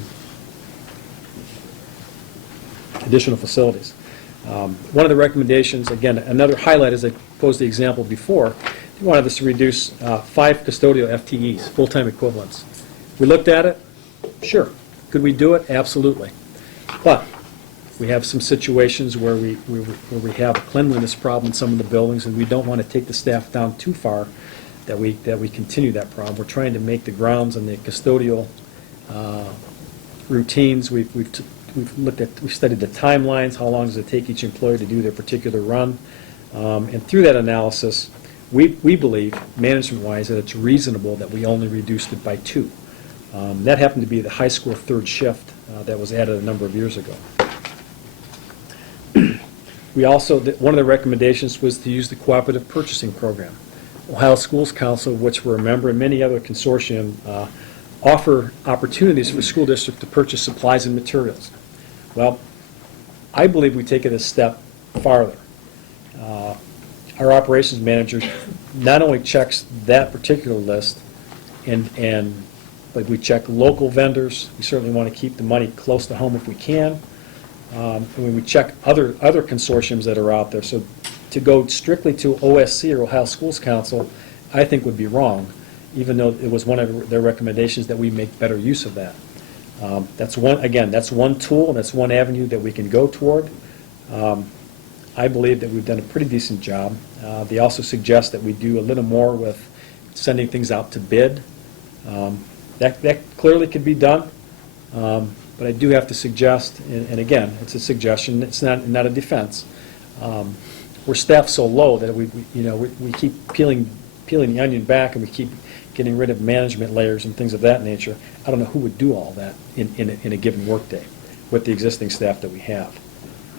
additional facilities. One of the recommendations, again, another highlight, as I posed the example before, they wanted us to reduce 5 custodial FTEs, full-time equivalents. We looked at it, sure. Could we do it? Absolutely. But we have some situations where we have a cleanliness problem in some of the buildings, and we don't want to take the staff down too far that we continue that problem. We're trying to make the grounds and the custodial routines. We've studied the timelines, how long does it take each employee to do their particular run, and through that analysis, we believe, management-wise, that it's reasonable that we only reduced it by 2. That happened to be the high school third shift that was added a number of years ago. We also, one of the recommendations was to use the cooperative purchasing program. Ohio Schools Council, of which we're a member, and many other consortium offer opportunities for school districts to purchase supplies and materials. Well, I believe we take it a step farther. Our operations manager not only checks that particular list, but we check local vendors. We certainly want to keep the money close to home if we can. And when we check other consortiums that are out there. So to go strictly to OSC or Ohio Schools Council, I think would be wrong, even though it was one of their recommendations that we make better use of that. That's one tool, and that's one avenue that we can go toward. I believe that we've done a pretty decent job. They also suggest that we do a little more with sending things out to bid. That clearly could be done, but I do have to suggest, and again, it's a suggestion, it's not a defense. We're staffed so low that we keep peeling the onion back, and we keep getting rid of management layers and things of that nature. I don't know who would do all that in a given workday with the existing staff that we have.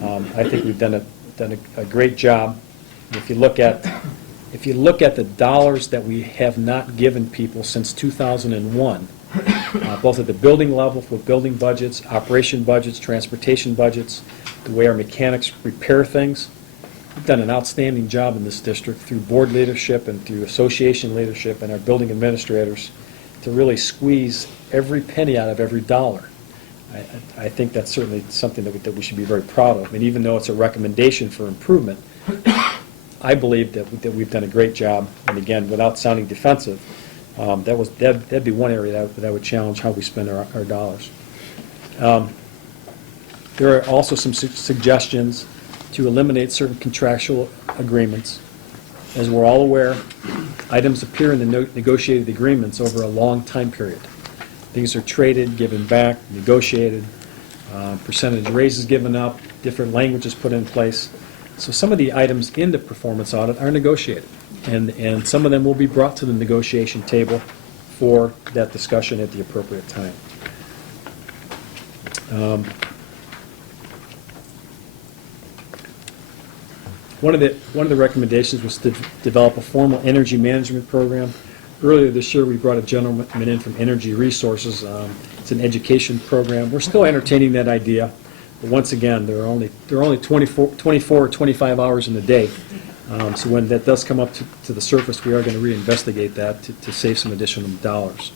I think we've done a great job. If you look at the dollars that we have not given people since 2001, both at the building level for building budgets, operation budgets, transportation budgets, the way our mechanics repair things, we've done an outstanding job in this district through board leadership and through association leadership and our building administrators to really squeeze every penny out of every dollar. I think that's certainly something that we should be very proud of. And even though it's a recommendation for improvement, I believe that we've done a great job. And again, without sounding defensive, that'd be one area that I would challenge how we spend our dollars. There are also some suggestions to eliminate certain contractual agreements. As we're all aware, items appear in the negotiated agreements over a long time period. Things are traded, given back, negotiated, percentage raises given up, different languages put in place. So some of the items in the performance audit are negotiated, and some of them will be brought to the negotiation table for that discussion at the appropriate time. One of the recommendations was to develop a formal energy management program. Earlier this year, we brought a gentleman in from Energy Resources. It's an education program. We're still entertaining that idea, but once again, there are only 24 or 25 hours in the day. So when that does come up to the surface, we are going to reinvestigate that to save some additional dollars.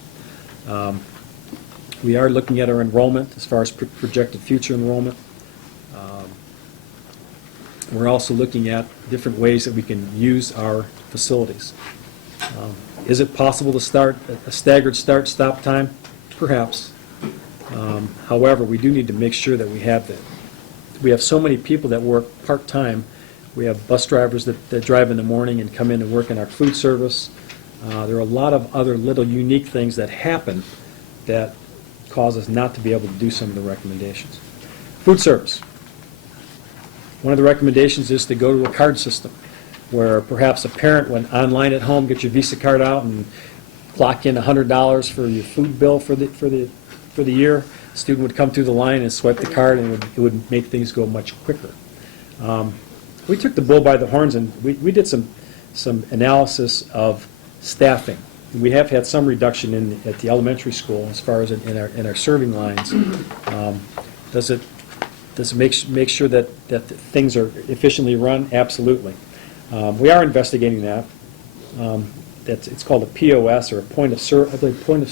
We are looking at our enrollment as far as projected future enrollment. We're also looking at different ways that we can use our facilities. Is it possible to start a staggered start-stop time? Perhaps. However, we do need to make sure that we have that. We have so many people that work part-time. We have bus drivers that drive in the morning and come in and work in our food service. There are a lot of other little unique things that happen that cause us not to be able to do some of the recommendations. Food service. One of the recommendations is to go to a card system where perhaps a parent went online at home, get your Visa card out and clock in $100 for your food bill for the year. Student would come through the line and swipe the card, and it would make things go much quicker. We took the bull by the horns, and we did some analysis of staffing. We have had some reduction at the elementary school as far as in our serving lines. Does it make sure that things are efficiently run? Absolutely. We are investigating that. It's called a POS, or a point of service. Point of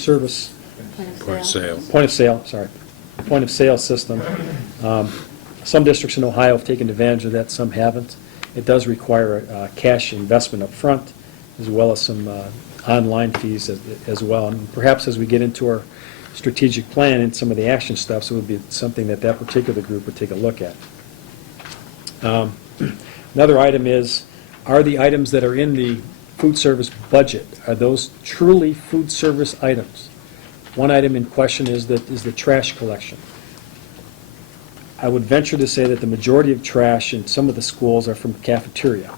sale system. Some districts in Ohio have taken advantage of that, some haven't. It does require a cash investment up front, as well as some online fees as well. And perhaps as we get into our strategic plan and some of the action steps, it would be something that particular group would take a look at. Another item is, are the items that are in the food service budget, are those truly food service items? One item in question is the trash collection. I would venture to say that the majority of trash in some of the schools are from cafeteria.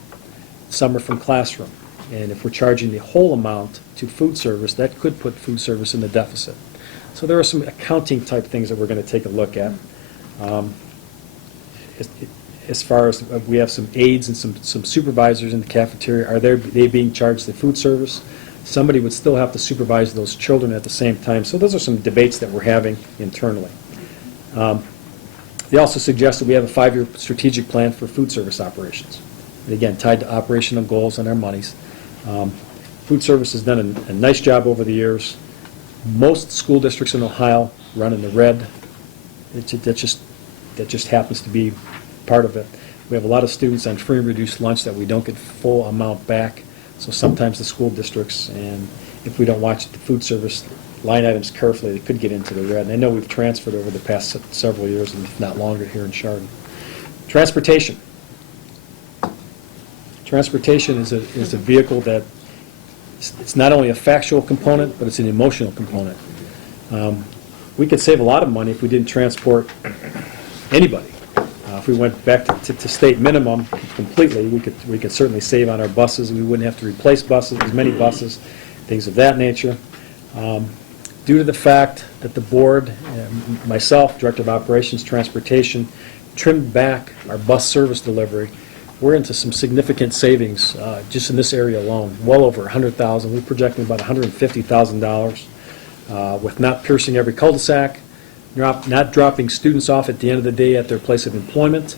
Some are from classroom. And if we're charging the whole amount to food service, that could put food service in the deficit. So there are some accounting type things that we're going to take a look at. As far as we have some aides and some supervisors in the cafeteria, are they being charged the food service? Somebody would still have to supervise those children at the same time. So those are some debates that we're having internally. They also suggested we have a 5-year strategic plan for food service operations. And again, tied to operational goals and our monies. Food service has done a nice job over the years. Most school districts in Ohio run in the red. That just happens to be part of it. We have a lot of students on free and reduced lunch that we don't get full amount back. So sometimes the school districts, and if we don't watch the food service line items carefully, they could get into the red. And I know we've transferred over the past several years, and if not longer, here in Chardon. Transportation. Transportation is a vehicle that it's not only a factual component, but it's an emotional component. We could save a lot of money if we didn't transport anybody. If we went back to state minimum completely, we could certainly save on our buses. We wouldn't have to replace buses, as many buses, things of that nature. Due to the fact that the board, myself, Director of Operations, Transportation, trimmed back our bus service delivery, we're into some significant savings just in this area alone, well over $100,000. We're projecting about $150,000 with not piercing every cul-de-sac, not dropping students off at the end of the day at their place of employment,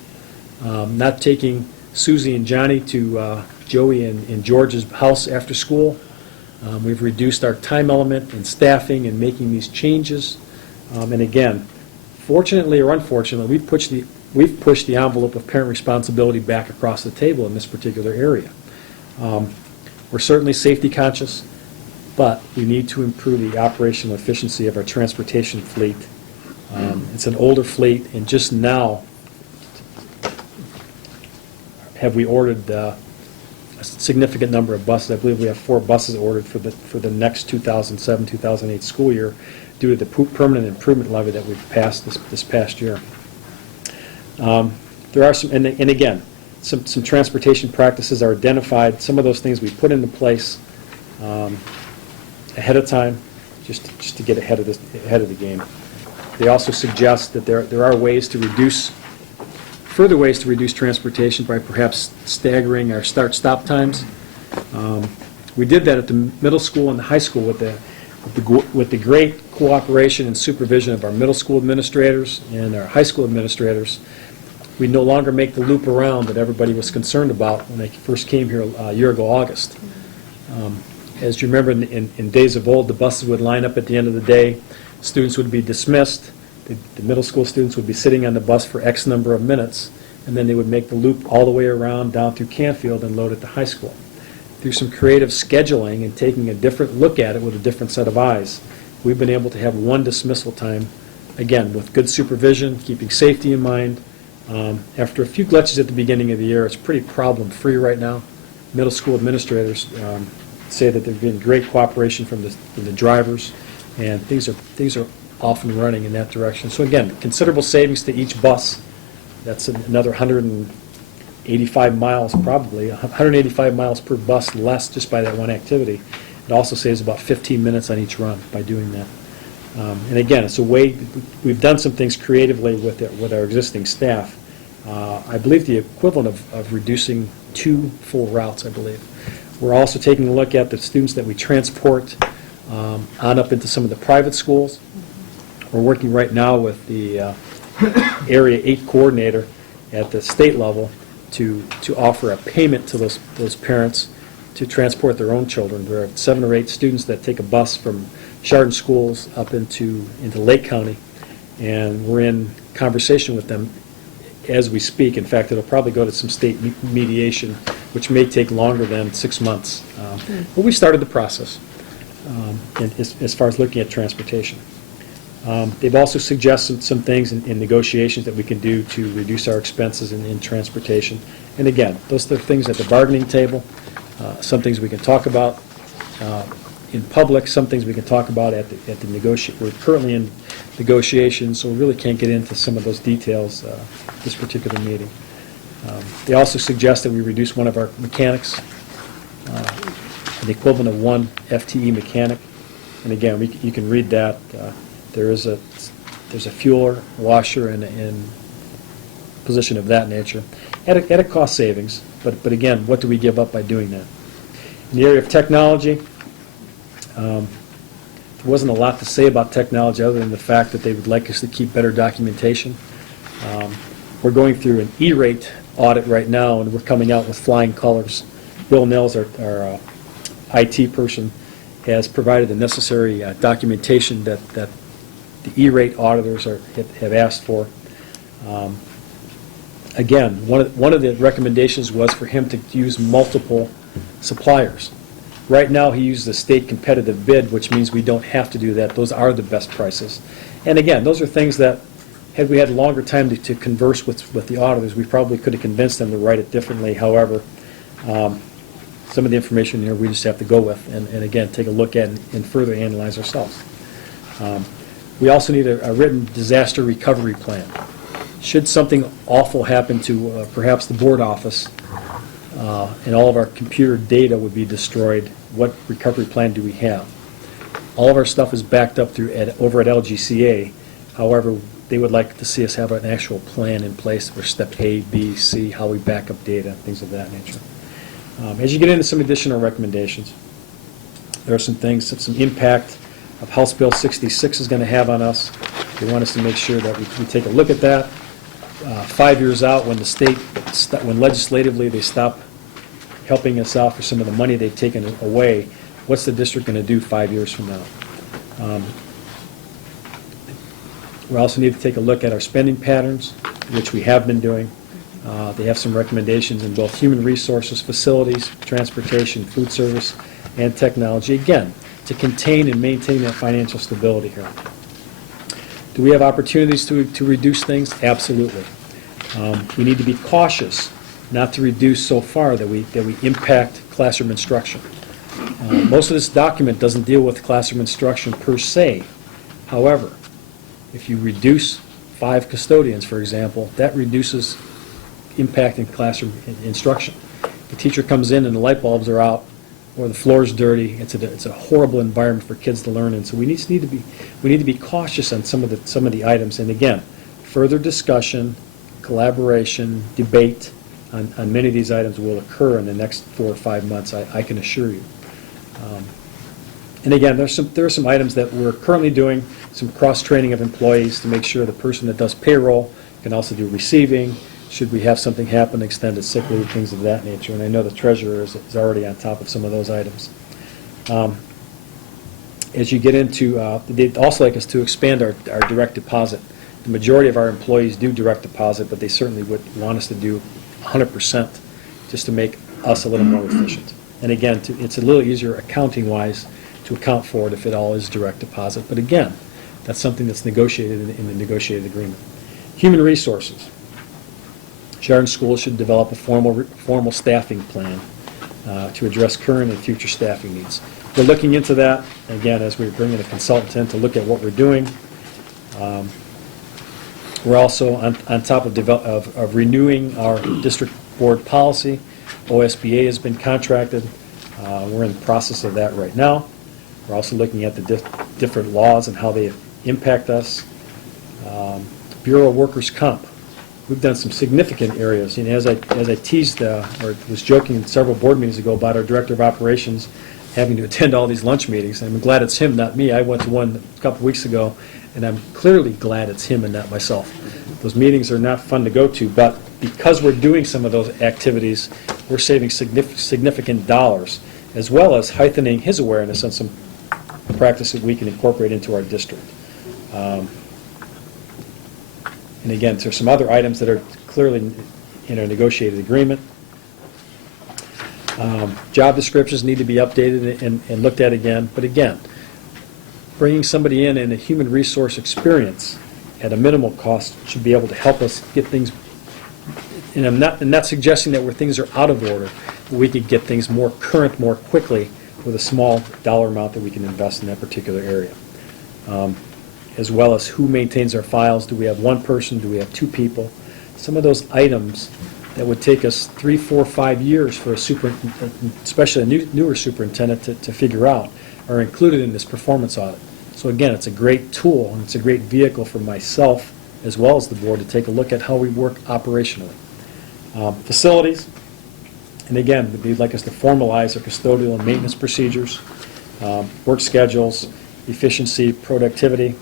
not taking Susie and Johnny to Joey and George's house after school. We've reduced our time element in staffing and making these changes. And again, fortunately or unfortunately, we've pushed the envelope of parent responsibility back across the table in this particular area. We're certainly safety conscious, but we need to improve the operational efficiency of our transportation fleet. It's an older fleet, and just now have we ordered a significant number of buses. I believe we have 4 buses ordered for the next 2007-2008 school year due to the permanent improvement levy that we've passed this past year. There are some, and again, some transportation practices are identified. Some of those things we put into place ahead of time, just to get ahead of the game. They also suggest that there are further ways to reduce transportation by perhaps staggering our start-stop times. We did that at the middle school and the high school with the great cooperation and supervision of our middle school administrators and our high school administrators. We no longer make the loop around that everybody was concerned about when I first came here a year ago, August. As you remember, in days of old, the buses would line up at the end of the day, students would be dismissed, the middle school students would be sitting on the bus for X number of minutes, and then they would make the loop all the way around down through Canfield and load at the high school. Through some creative scheduling and taking a different look at it with a different set of eyes, we've been able to have one dismissal time, again, with good supervision, keeping safety in mind. After a few glitches at the beginning of the year, it's pretty problem-free right now. Middle school administrators say that there's been great cooperation from the drivers, and things are off and running in that direction. So again, considerable savings to each bus. That's another 185 miles, probably 185 miles per bus less just by that one activity. It also saves about 15 minutes on each run by doing that. And again, it's a way, we've done some things creatively with our existing staff. I believe the equivalent of reducing 2 full routes, I believe. We're also taking a look at the students that we transport on up into some of the private schools. We're working right now with the Area 8 coordinator at the state level to offer a payment to those parents to transport their own children. There are 7 or 8 students that take a bus from Chardon schools up into Lake County, and we're in conversation with them as we speak. In fact, it'll probably go to some state mediation, which may take longer than 6 months. But we started the process as far as looking at transportation. They've also suggested some things in negotiations that we can do to reduce our expenses in transportation. And again, those are things at the bargaining table, some things we can talk about in public, some things we can talk about at the negotiation. We're currently in negotiations, so we really can't get into some of those details this particular meeting. They also suggest that we reduce one of our mechanics, the equivalent of 1 FTE mechanic. And again, you can read that. There's a fueler, washer, and position of that nature at a cost savings. But again, what do we give up by doing that? In the area of technology, there wasn't a lot to say about technology other than the fact that they would like us to keep better documentation. We're going through an E-rate audit right now, and we're coming out with flying colors. Bill Nels, our IT person, has provided the necessary documentation that the E-rate auditors have asked for. Again, one of the recommendations was for him to use multiple suppliers. Right now, he uses a state competitive bid, which means we don't have to do that. Those are the best prices. And again, those are things that, had we had longer time to converse with the auditors, we probably could have convinced them to write it differently. However, some of the information here we just have to go with and again, take a look at and further analyze ourselves. We also need a written disaster recovery plan. Should something awful happen to perhaps the board office and all of our computer data would be destroyed, what recovery plan do we have? All of our stuff is backed up over at LGCA. However, they would like to see us have an actual plan in place for step A, B, C, how we back up data, things of that nature. As you get into some additional recommendations, there are some things, some impact of House Bill 66 is going to have on us. They want us to make sure that we take a look at that. 5 years out, when the state, when legislatively they stop helping us out for some of the money they've taken away, what's the district going to do 5 years from now? We also need to take a look at our spending patterns, which we have been doing. They have some recommendations in both human resources, facilities, transportation, food service, and technology, again, to contain and maintain that financial stability here. Do we have opportunities to reduce things? Absolutely. We need to be cautious not to reduce so far that we impact classroom instruction. Most of this document doesn't deal with classroom instruction per se. However, if you reduce 5 custodians, for example, that reduces impact in classroom instruction. The teacher comes in and the light bulbs are out, or the floor is dirty. It's a horrible environment for kids to learn in. So we need to be cautious on some of the items. And again, further discussion, collaboration, debate on many of these items will occur in the next 4 or 5 months. I can assure you. And again, there are some items that we're currently doing, some cross-training of employees to make sure the person that does payroll can also do receiving, should we have something happen, extended sick leave, things of that nature. And I know the treasurer is already on top of some of those items. As you get into, they'd also like us to expand our direct deposit. The majority of our employees do direct deposit, but they certainly would want us to do 100% just to make us a little more efficient. And again, it's a little easier accounting-wise to account for it if it all is direct deposit. But again, that's something that's negotiated in the negotiated agreement. Human resources. Chardon Schools should develop a formal staffing plan to address current and future staffing needs. We're looking into that, again, as we're bringing a consultant in to look at what we're doing. We're also on top of renewing our district board policy. OSBA has been contracted. We're in the process of that right now. We're also looking at the different laws and how they impact us. Bureau of Workers' Comp. We've done some significant areas. And as I teased or was joking several board meetings ago about our director of operations having to attend all these lunch meetings, I'm glad it's him, not me. I went to one a couple weeks ago, and I'm clearly glad it's him and not myself. Those meetings are not fun to go to, but because we're doing some of those activities, we're saving significant dollars, as well as heightening his awareness on some practices we can incorporate into our district. And again, there's some other items that are clearly in our negotiated agreement. Job descriptions need to be updated and looked at again. But again, bringing somebody in a human resource experience at a minimal cost should be able to help us get things. And I'm not suggesting that where things are out of order, we could get things more current more quickly with a small dollar amount that we can invest in that particular area. As well as who maintains our files. Do we have one person? Do we have two people? Some of those items that would take us 3, 4, 5 years for especially a newer superintendent to figure out are included in this performance audit. So again, it's a great tool and it's a great vehicle for myself as well as the board to take a look at how we work operationally. Facilities, and again, we'd like us to formalize our custodial and maintenance procedures, work schedules, efficiency, productivity.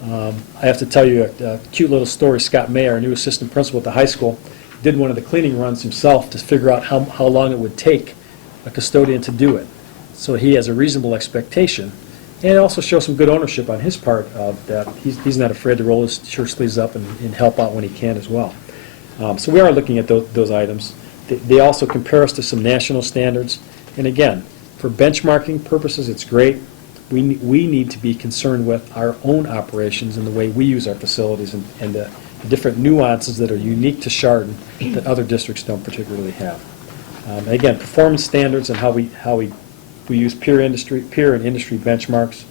I have to tell you a cute little story. Scott May, our new assistant principal at the high school, did one of the cleaning runs himself to figure out how long it would take a custodian to do it. So he has a reasonable expectation, and it also shows some good ownership on his part of that. He's not afraid to roll his shirt sleeves up and help out when he can as well. So we are looking at those items. They also compare us to some national standards. And again, for benchmarking purposes, it's great. We need to be concerned with our own operations and the way we use our facilities and the different nuances that are unique to Chardon that other districts don't particularly have. And again, performance standards and how we use peer and industry benchmarks.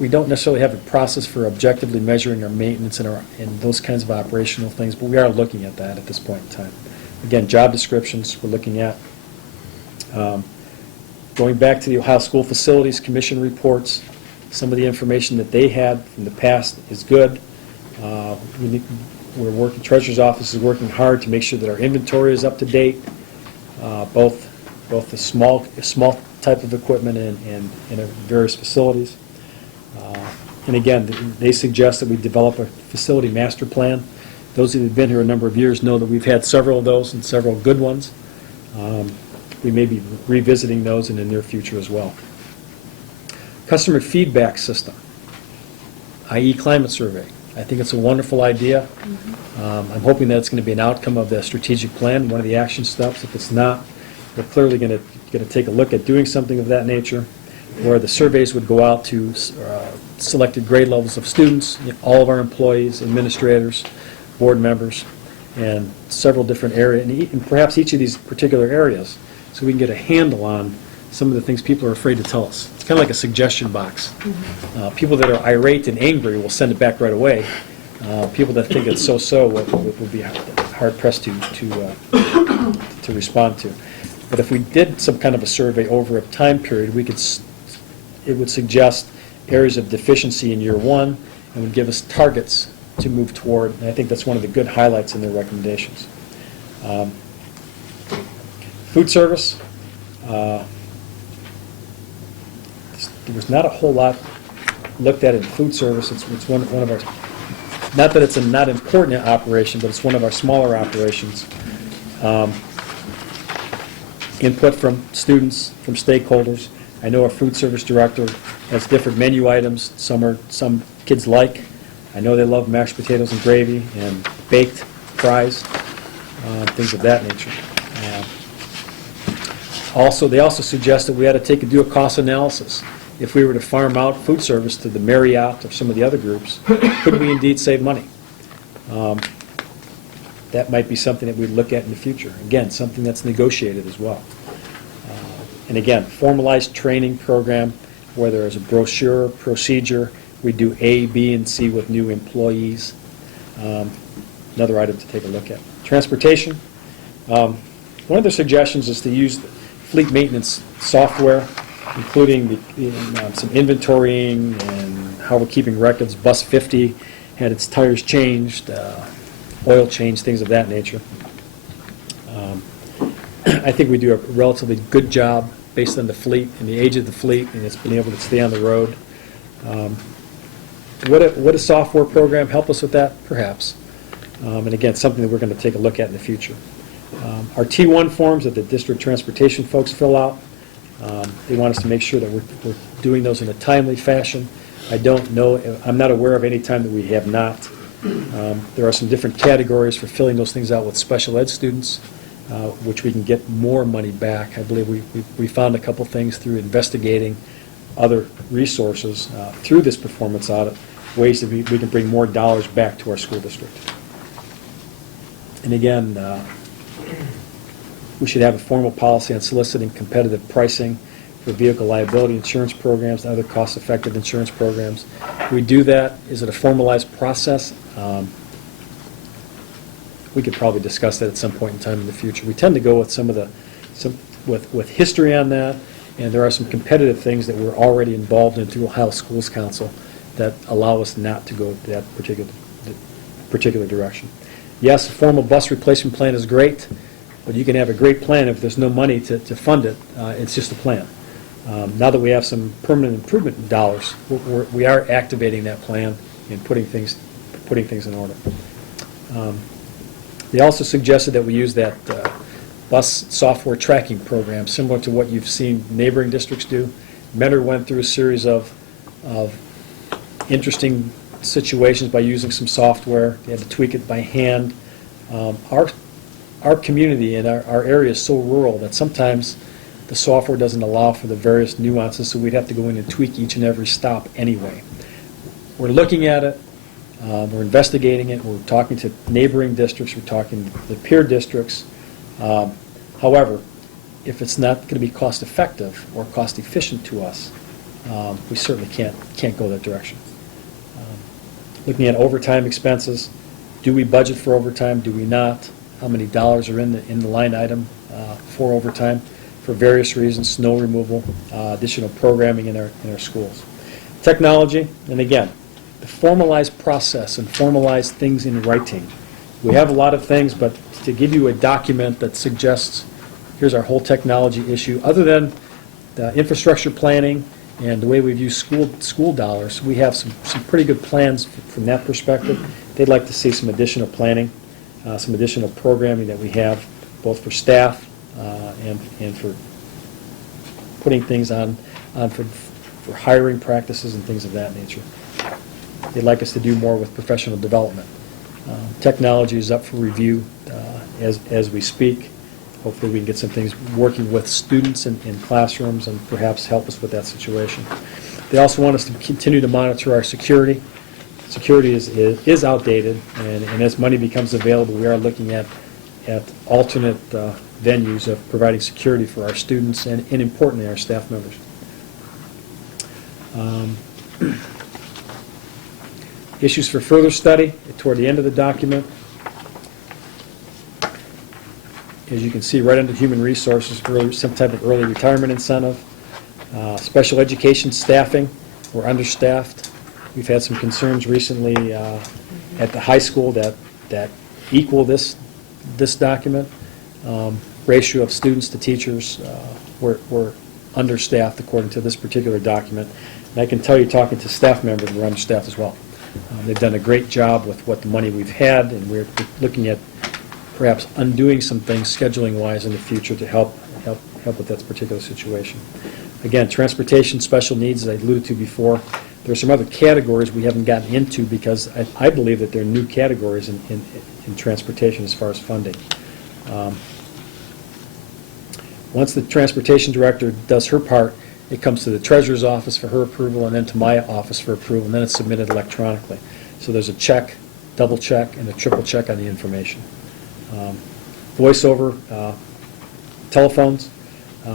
We don't necessarily have a process for objectively measuring our maintenance and those kinds of operational things, but we are looking at that at this point in time. Again, job descriptions we're looking at. Going back to the Ohio School Facilities Commission reports, some of the information that they had from the past is good. Treasurer's office is working hard to make sure that our inventory is up to date, both the small type of equipment and in various facilities. And again, they suggest that we develop a facility master plan. Those who have been here a number of years know that we've had several of those and several good ones. We may be revisiting those in the near future as well. Customer feedback system, i.e. climate survey. I think it's a wonderful idea. I'm hoping that it's going to be an outcome of the strategic plan, one of the action steps. If it's not, we're clearly going to take a look at doing something of that nature, where the surveys would go out to selected grade levels of students, all of our employees, administrators, board members, and several different areas, and perhaps each of these particular areas, so we can get a handle on some of the things people are afraid to tell us. It's kind of like a suggestion box. People that are irate and angry will send it back right away. People that think it's so-so will be hard-pressed to respond to. But if we did some kind of a survey over a time period, it would suggest areas of deficiency in year one and would give us targets to move toward. And I think that's one of the good highlights in their recommendations. Food service. There was not a whole lot looked at in food service. It's one of our Not that it's a not important operation, but it's one of our smaller operations. Input from students, from stakeholders. I know our food service director has different menu items. Some kids like. I know they love mashed potatoes and gravy and baked fries, things of that nature. They also suggested we ought to do a cost analysis. If we were to farm out food service to the Marriott or some of the other groups, could we indeed save money? That might be something that we'd look at in the future. Again, something that's negotiated as well. And again, formalized training program where there is a brochure, procedure. We do A, B, and C with new employees. Another item to take a look at. Transportation. One of the suggestions is to use fleet maintenance software, including some inventorying and how we're keeping records. Bus 50 had its tires changed, oil change, things of that nature. I think we do a relatively good job based on the fleet and the age of the fleet, and it's been able to stay on the road. Would a software program help us with that? Perhaps. And again, something that we're going to take a look at in the future. Our T1 forms that the district transportation folks fill out, they want us to make sure that we're doing those in a timely fashion. I'm not aware of any time that we have not. There are some different categories for filling those things out with special ed students, which we can get more money back. I believe we found a couple things through investigating other resources through this performance audit, ways that we can bring more dollars back to our school district. And again, we should have a formal policy on soliciting competitive pricing for vehicle liability insurance programs and other cost-effective insurance programs. We do that. Is it a formalized process? We could probably discuss that at some point in time in the future. We tend to go with with history on that, and there are some competitive things that we're already involved in through Ohio Schools Council that allow us not to go that particular direction. Yes, a formal bus replacement plan is great, but you can have a great plan if there's no money to fund it. It's just a plan. Now that we have some permanent improvement dollars, we are activating that plan and putting things in order. They also suggested that we use that bus software tracking program, similar to what you've seen neighboring districts do. Mentor went through a series of interesting situations by using some software. They had to tweak it by hand. Our community and our area is so rural that sometimes the software doesn't allow for the various nuances, so we'd have to go in and tweak each and every stop anyway. We're looking at it. We're investigating it. We're talking to neighboring districts. We're talking to the peer districts. However, if it's not going to be cost effective or cost efficient to us, we certainly can't go that direction. Looking at overtime expenses, do we budget for overtime? Do we not? How many dollars are in the line item for overtime? For various reasons, snow removal, additional programming in our schools. Technology, and again, the formalized process and formalized things in writing. We have a lot of things, but to give you a document that suggests here's our whole technology issue, other than the infrastructure planning and the way we've used school dollars, we have some pretty good plans from that perspective. They'd like to see some additional planning, some additional programming that we have, both for staff and for putting things on for hiring practices and things of that nature. They'd like us to do more with professional development. Technology is up for review as we speak. Hopefully we can get some things working with students in classrooms and perhaps help us with that situation. They also want us to continue to monitor our security. Security is outdated, and as money becomes available, we are looking at alternate venues of providing security for our students and importantly, our staff members. Issues for further study toward the end of the document. As you can see, right under Human Resources, some type of early retirement incentive. Special education staffing, we're understaffed. We've had some concerns recently at the high school that equal this document. Ratio of students to teachers, we're understaffed according to this particular document. And I can tell you, talking to staff members, we're understaffed as well. They've done a great job with what the money we've had, and we're looking at perhaps undoing some things scheduling-wise in the future to help with that particular situation. Again, transportation, special needs, as I alluded to before, there are some other categories we haven't gotten into because I believe that there are new categories in transportation as far as funding. Once the transportation director does her part, it comes to the treasurer's office for her approval, and then to my office for approval, and then it's submitted electronically. So there's a check, double check, and a triple check on the information. Voice over telephones.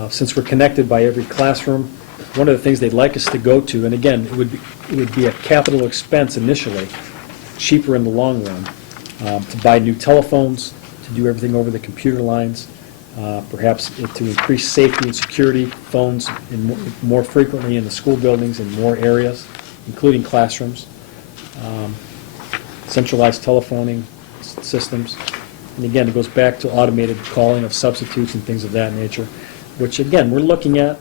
Since we're connected by every classroom, one of the things they'd like us to go to, and again, it would be a capital expense initially, cheaper in the long run, to buy new telephones, to do everything over the computer lines, perhaps to increase safety and security, phones more frequently in the school buildings in more areas, including classrooms, centralized telephoning systems. And again, it goes back to automated calling of substitutes and things of that nature, which again, we're looking at.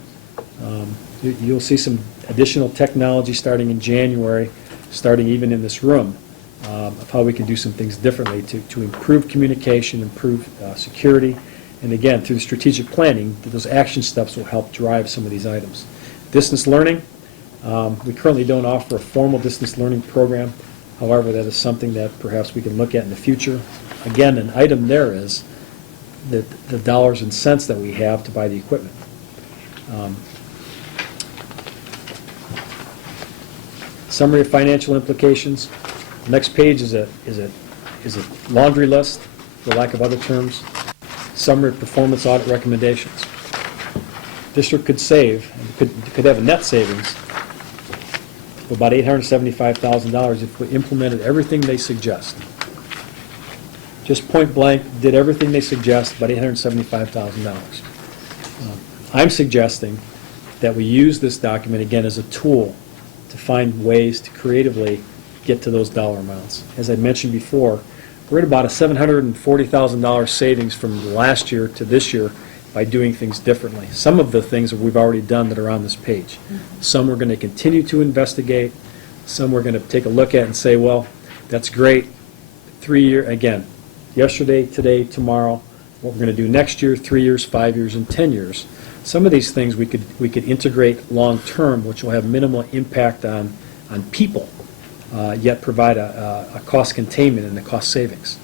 You'll see some additional technology starting in January, starting even in this room, of how we can do some things differently to improve communication, improve security, and again, through strategic planning, those action steps will help drive some of these items. Distance learning, we currently don't offer a formal distance learning program. However, that is something that perhaps we can look at in the future. Again, an item there is the dollars and cents that we have to buy the equipment. Summary of financial implications. The next page is a laundry list, for lack of other terms. Summary of performance audit recommendations. District could save, could have a net savings of about $875,000 if we implemented everything they suggest. Just point blank, did everything they suggest, about $875,000. I'm suggesting that we use this document, again, as a tool to find ways to creatively get to those dollar amounts. As I mentioned before, we're at about a $740,000 savings from last year to this year by doing things differently. Some of the things that we've already done that are on this page. Some we're going to continue to investigate. Some we're going to take a look at and say, well, that's great. 3 year, again, yesterday, today, tomorrow, what we're going to do next year, 3 years, 5 years, and 10 years. Some of these things we could integrate long-term, which will have minimal impact on people, yet provide a cost containment and a cost savings.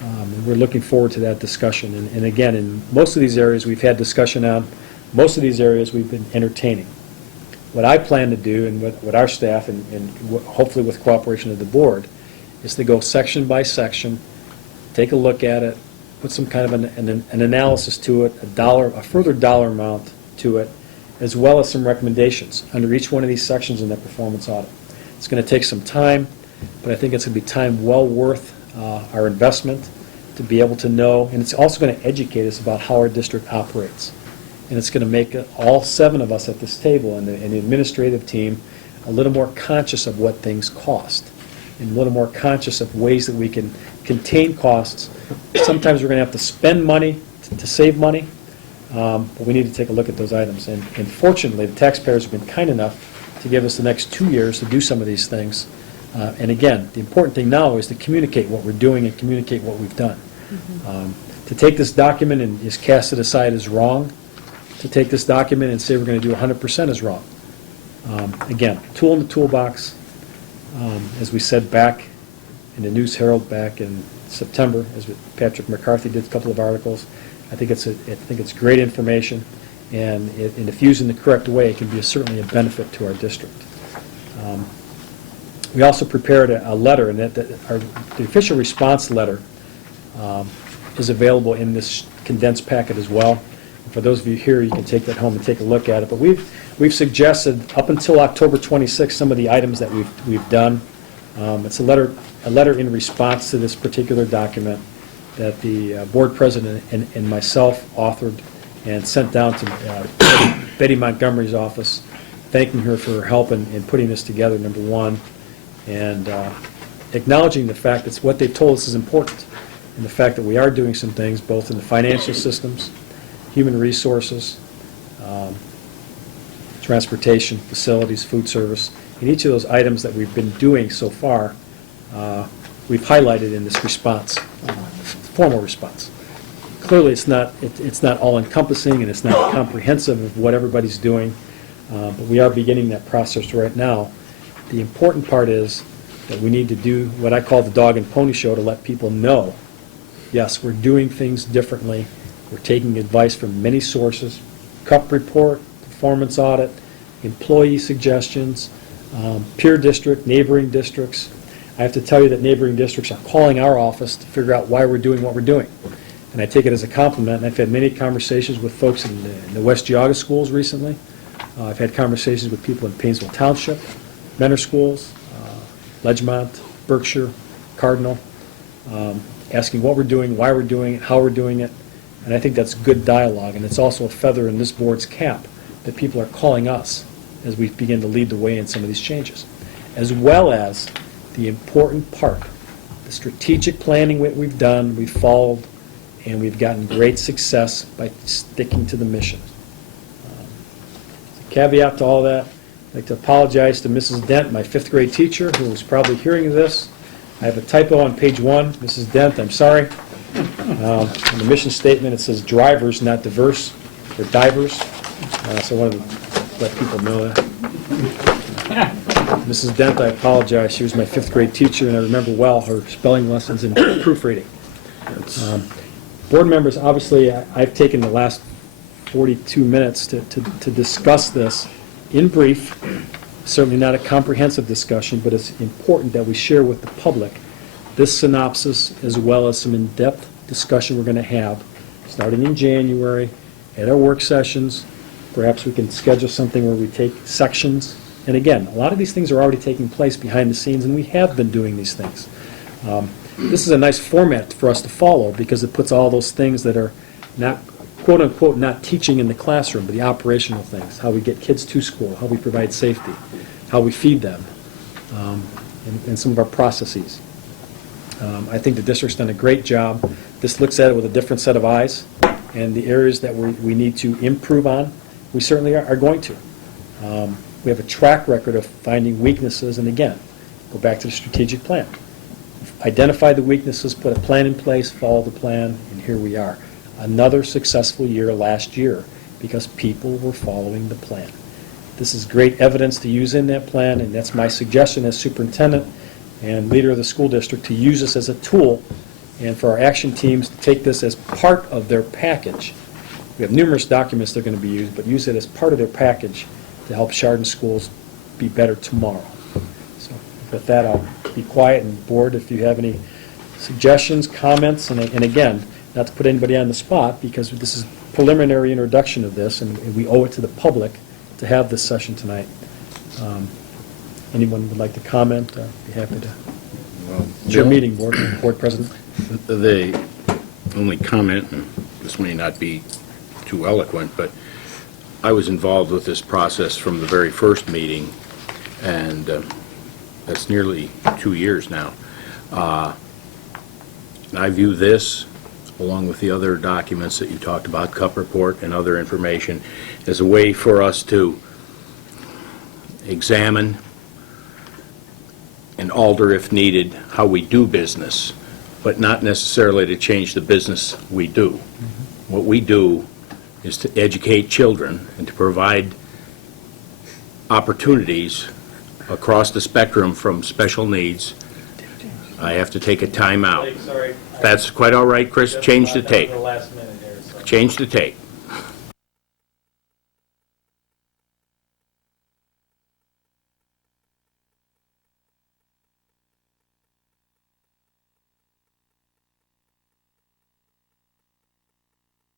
And we're looking forward to that discussion. And again, in most of these areas we've had discussion on, most of these areas we've been entertaining. What I plan to do, and what our staff, and hopefully with cooperation of the board, is to go section by section, take a look at it, put some kind of an analysis to it, a further dollar amount to it, as well as some recommendations under each one of these sections in that performance audit. It's going to take some time, but I think it's going to be time well worth our investment to be able to know, and it's also going to educate us about how our district operates. And it's going to make all 7 of us at this table and the administrative team a little more conscious of what things cost, and a little more conscious of ways that we can contain costs. Sometimes we're going to have to spend money to save money, but we need to take a look at those items. And fortunately, the taxpayers have been kind enough to give us the next 2 years to do some of these things. And again, the important thing now is to communicate what we're doing and communicate what we've done. To take this document and just cast it aside is wrong. To take this document and say we're going to do 100% is wrong. Again, tool in the toolbox. As we said back in the News Herald back in September, as Patrick McCarthy did a couple of articles, I think it's great information, and if used in the correct way, it can be certainly a benefit to our district. We also prepared a letter, and the official response letter is available in this condensed packet as well. And for those of you here, you can take that home and take a look at it. But we've suggested up until October 26th some of the items that we've done. It's a letter in response to this particular document that the board president and myself authored and sent down to Betty Montgomery's office, thanking her for her help in putting this together, number one, and acknowledging the fact that what they've told us is important, and the fact that we are doing some things both in the financial systems, human resources, transportation, facilities, food service, And each of those items that we've been doing so far, we've highlighted in this response, formal response. Clearly, it's not all-encompassing, and it's not comprehensive of what everybody's doing, but we are beginning that process right now. The important part is that we need to do what I call the dog and pony show to let people know, yes, we're doing things differently, we're taking advice from many sources, CUP report, performance audit, employee suggestions, peer district, neighboring districts. I have to tell you that neighboring districts are calling our office to figure out why we're doing what we're doing. And I take it as a compliment, and I've had many conversations with folks in the West Geauga schools recently. I've had conversations with people in Painesville Township, Mentor schools, Ledgemont, Berkshire, Cardinal, asking what we're doing, why we're doing it, how we're doing it. And I think that's good dialogue, and it's also a feather in this board's cap that people are calling us as we begin to lead the way in some of these changes, as well as the important part, the strategic planning we've done, we've followed, and we've gotten great success by sticking to the mission. Caveat to all that, I'd like to apologize to Mrs. Dent, my fifth grade teacher, who is probably hearing this. I have a typo on page 1. Mrs. Dent, I'm sorry. In the mission statement, it says drivers, not diverse, or divers. So I wanted to let people know that. Mrs. Dent, I apologize. She was my fifth grade teacher, and I remember well her spelling lessons and proofreading. Board members, obviously, I've taken the last 42 minutes to discuss this in brief. Certainly not a comprehensive discussion, but it's important that we share with the public this synopsis as well as some in-depth discussion we're going to have starting in January at our work sessions. Perhaps we can schedule something where we take sections. And again, a lot of these things are already taking place behind the scenes, and we have been doing these things. This is a nice format for us to follow because it puts all those things that are not, quote unquote, not teaching in the classroom, but the operational things, how we get kids to school, how we provide safety, how we feed them, and some of our processes. I think the district's done a great job. This looks at it with a different set of eyes, and the areas that we need to improve on, we certainly are going to. We have a track record of finding weaknesses, and again, go back to the strategic plan. Identify the weaknesses, put a plan in place, follow the plan, and here we are. Another successful year last year because people were following the plan. This is great evidence to use in that plan, and that's my suggestion as superintendent and leader of the school district to use this as a tool and for our action teams to take this as part of their package. We have numerous documents that are going to be used, but use it as part of their package to help Chardon schools be better tomorrow. So with that, I'll be quiet, and board, if you have any suggestions, comments, and again, not to put anybody on the spot, because this is preliminary introduction of this, and we owe it to the public to have this session tonight. Anyone would like to comment? I'd be happy to. Well, It's your Bill, meeting, board president. The only comment, and this may not be too eloquent, but I was involved with this process from the very first meeting, and that's nearly 2 years now. And I view this, along with the other documents that you talked about, CUP report and other information, as a way for us to examine and alter, if needed, how we do business, but not necessarily to change the business we do. What we do is to educate children and to provide opportunities across the spectrum from special needs. I have to take a time out. Sorry. That's quite all right, Chris. Change the tape. Last minute here, so. Change the tape.